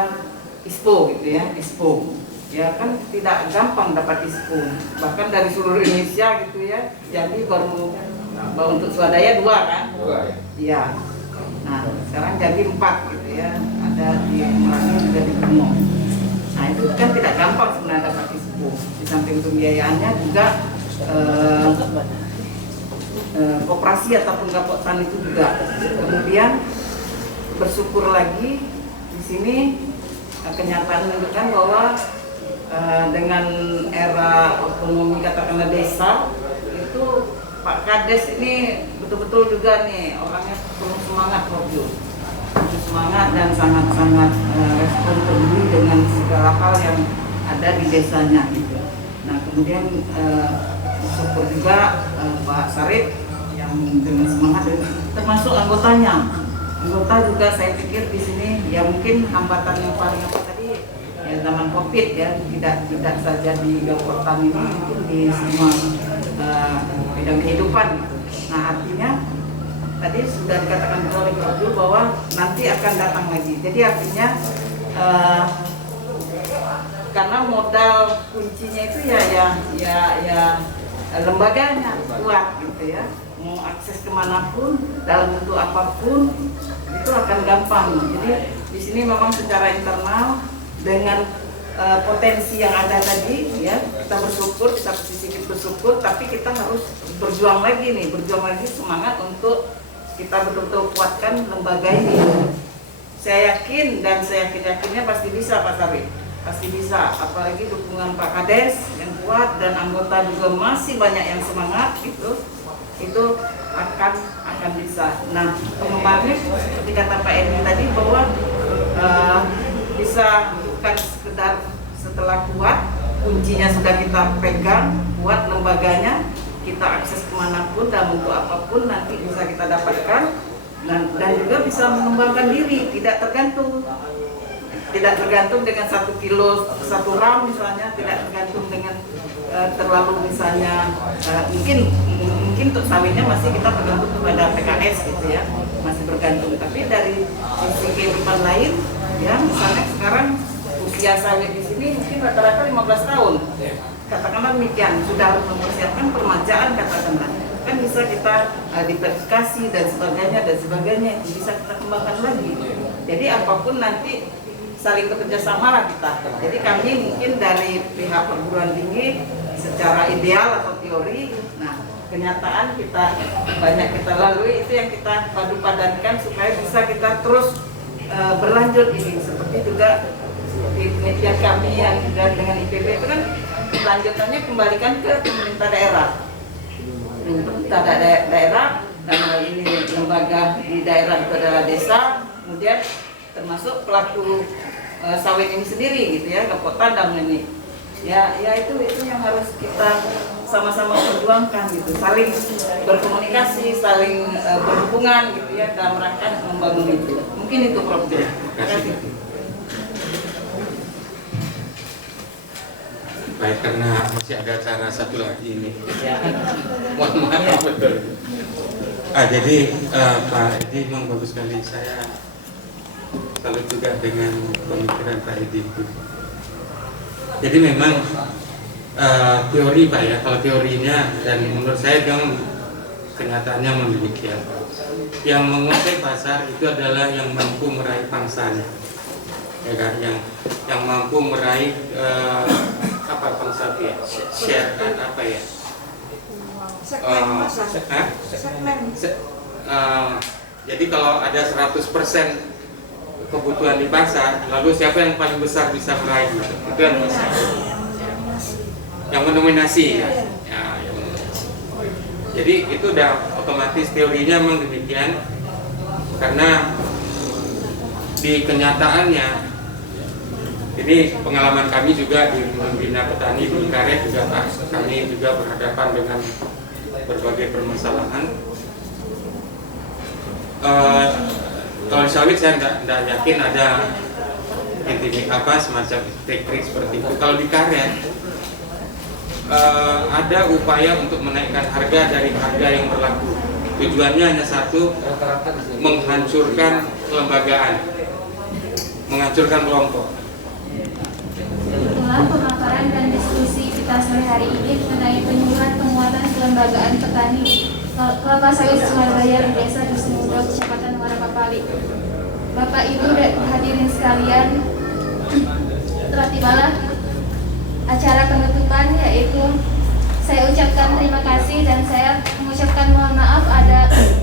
ISPO gitu ya, ISPO. Ya kan tidak gampang dapat ISPO, bahkan dari seluruh Indonesia gitu ya. Jadi baru untuk swadaya 2 kan? 2 ya. Nah, sekarang jadi 4 gitu ya. Ada di Merangi juga di Bimo. Nah, itu kan tidak gampang sebenarnya dapat ISPO. Di samping pembiayaannya juga koperasi ataupun Gapoktan itu juga. Kemudian bersyukur lagi di sini kenyataan menunjukkan bahwa dengan era otonomi katakanlah desa itu Pak Kades ini betul-betul juga nih orangnya penuh semangat, penuh semangat dan sangat-sangat respon peduli dengan segala hal yang ada di desanya gitu. Nah, kemudian bersyukur juga Pak Sarif yang dengan semangat dan termasuk anggotanya. Anggota juga saya pikir di sini ya mungkin hambatan yang paling apa tadi ya zaman Covid ya, tidak saja di Gapoktan ini, mungkin di semua bidang kehidupan gitu. Nah, artinya tadi sudah dikatakan oleh Prof bahwa nanti akan datang lagi. Jadi artinya karena modal kuncinya itu ya lembaganya kuat gitu ya. Mau akses kemanapun dalam bentuk apapun itu akan gampang. Jadi di sini memang secara internal dengan potensi yang ada tadi ya, kita bersyukur, kita sedikit bersyukur, tapi kita harus berjuang lagi semangat untuk kita betul-betul kuatkan lembaga ini. Saya yakin dan saya yakinnya pasti bisa Pak Sarif, pasti bisa, apalagi dukungan Pak Kades yang kuat dan anggota juga masih banyak yang semangat gitu. itu akan bisa. Nah, pengembangannya seperti kata Pak Edi tadi bahwa bisa bukan sekedar setelah kuat, kuncinya sudah kita pegang, kuat lembaganya, kita akses kemanapun dan bentuk apapun nanti bisa kita dapatkan, dan juga bisa mengembangkan diri, tidak tergantung dengan 1 kilo 1 gram misalnya, tidak tergantung dengan terlalu misalnya mungkin untuk sawitnya masih kita tergantung kepada PKS gitu ya, masih bergantung. Tapi dari sisi kehidupan lain ya, misalnya sekarang usia sawit di sini mungkin rata-rata 15 tahun, katakanlah demikian, sudah harus mempersiapkan permajaan katakanlah, kan bisa kita diversifikasi dan sebagainya bisa kita kembangkan lagi. Jadi apapun nanti saling bekerja sama lah kita. Jadi kami mungkin dari pihak perguruan tinggi secara ideal atau teori, nah kenyataan kita banyak kita lalui, itu yang kita padu-padankan supaya bisa kita terus berlanjut ini. Seperti juga di penelitian kami yang dengan IPB itu kan lanjutannya kembalikan ke pemerintah daerah. Pemerintah daerah dan hal ini lembaga di daerah itu adalah desa, kemudian termasuk pelaku sawit ini sendiri gitu ya, Gapok Tandang ini. Ya itu yang harus kita sama-sama perjuangkan gitu, saling berkomunikasi, saling berhubungan gitu ya dalam rangka membangun itu. Mungkin itu Prof. Terima kasih. Baik, karena masih ada acara satu lagi ini. Mohon maaf betul. Jadi Pak Edi memang bagus sekali, saya salut juga dengan pemikiran Pak Edi itu. Jadi memang teori Pak ya, kalau teorinya dan menurut saya memang kenyataannya memang demikian. Yang menguasai pasar itu adalah yang mampu meraih pangsanya, ya kan? Yang mampu meraih pangsa ya, share dan apa ya? Segmen. Jadi kalau ada 100% kebutuhan di pasar, lalu siapa yang paling besar bisa meraih itu yang yang mendominasi ya. Jadi itu udah otomatis teorinya memang demikian, karena di kenyataannya ini pengalaman kami juga di membina petani di Karet juga, kami juga berhadapan dengan berbagai permasalahan. Kalau di sawit saya tidak yakin ada semacam trik seperti itu. Kalau di karet ada upaya untuk menaikkan harga dari harga yang berlaku. Tujuannya hanya satu, menghancurkan kelembagaan, menghancurkan kelompok. Itulah pemaparan dan diskusi kita sore hari ini mengenai penyuluhan penguatan kelembagaan petani kelapa sawit Surabaya di Desa Dusunmudok, Kecamatan Muara Papali. Bapak Ibu dan hadirin sekalian, telah tibalah acara penutupan, yaitu saya ucapkan terima kasih dan saya mengucapkan mohon maaf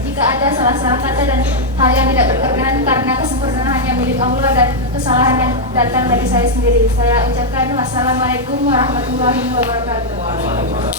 jika ada salah-salah kata dan hal yang tidak berkenan, karena kesempurnaan hanya milik Allah dan kesalahan yang datang dari saya sendiri. Saya ucapkan wassalamualaikum warahmatullahi wabarakatuh.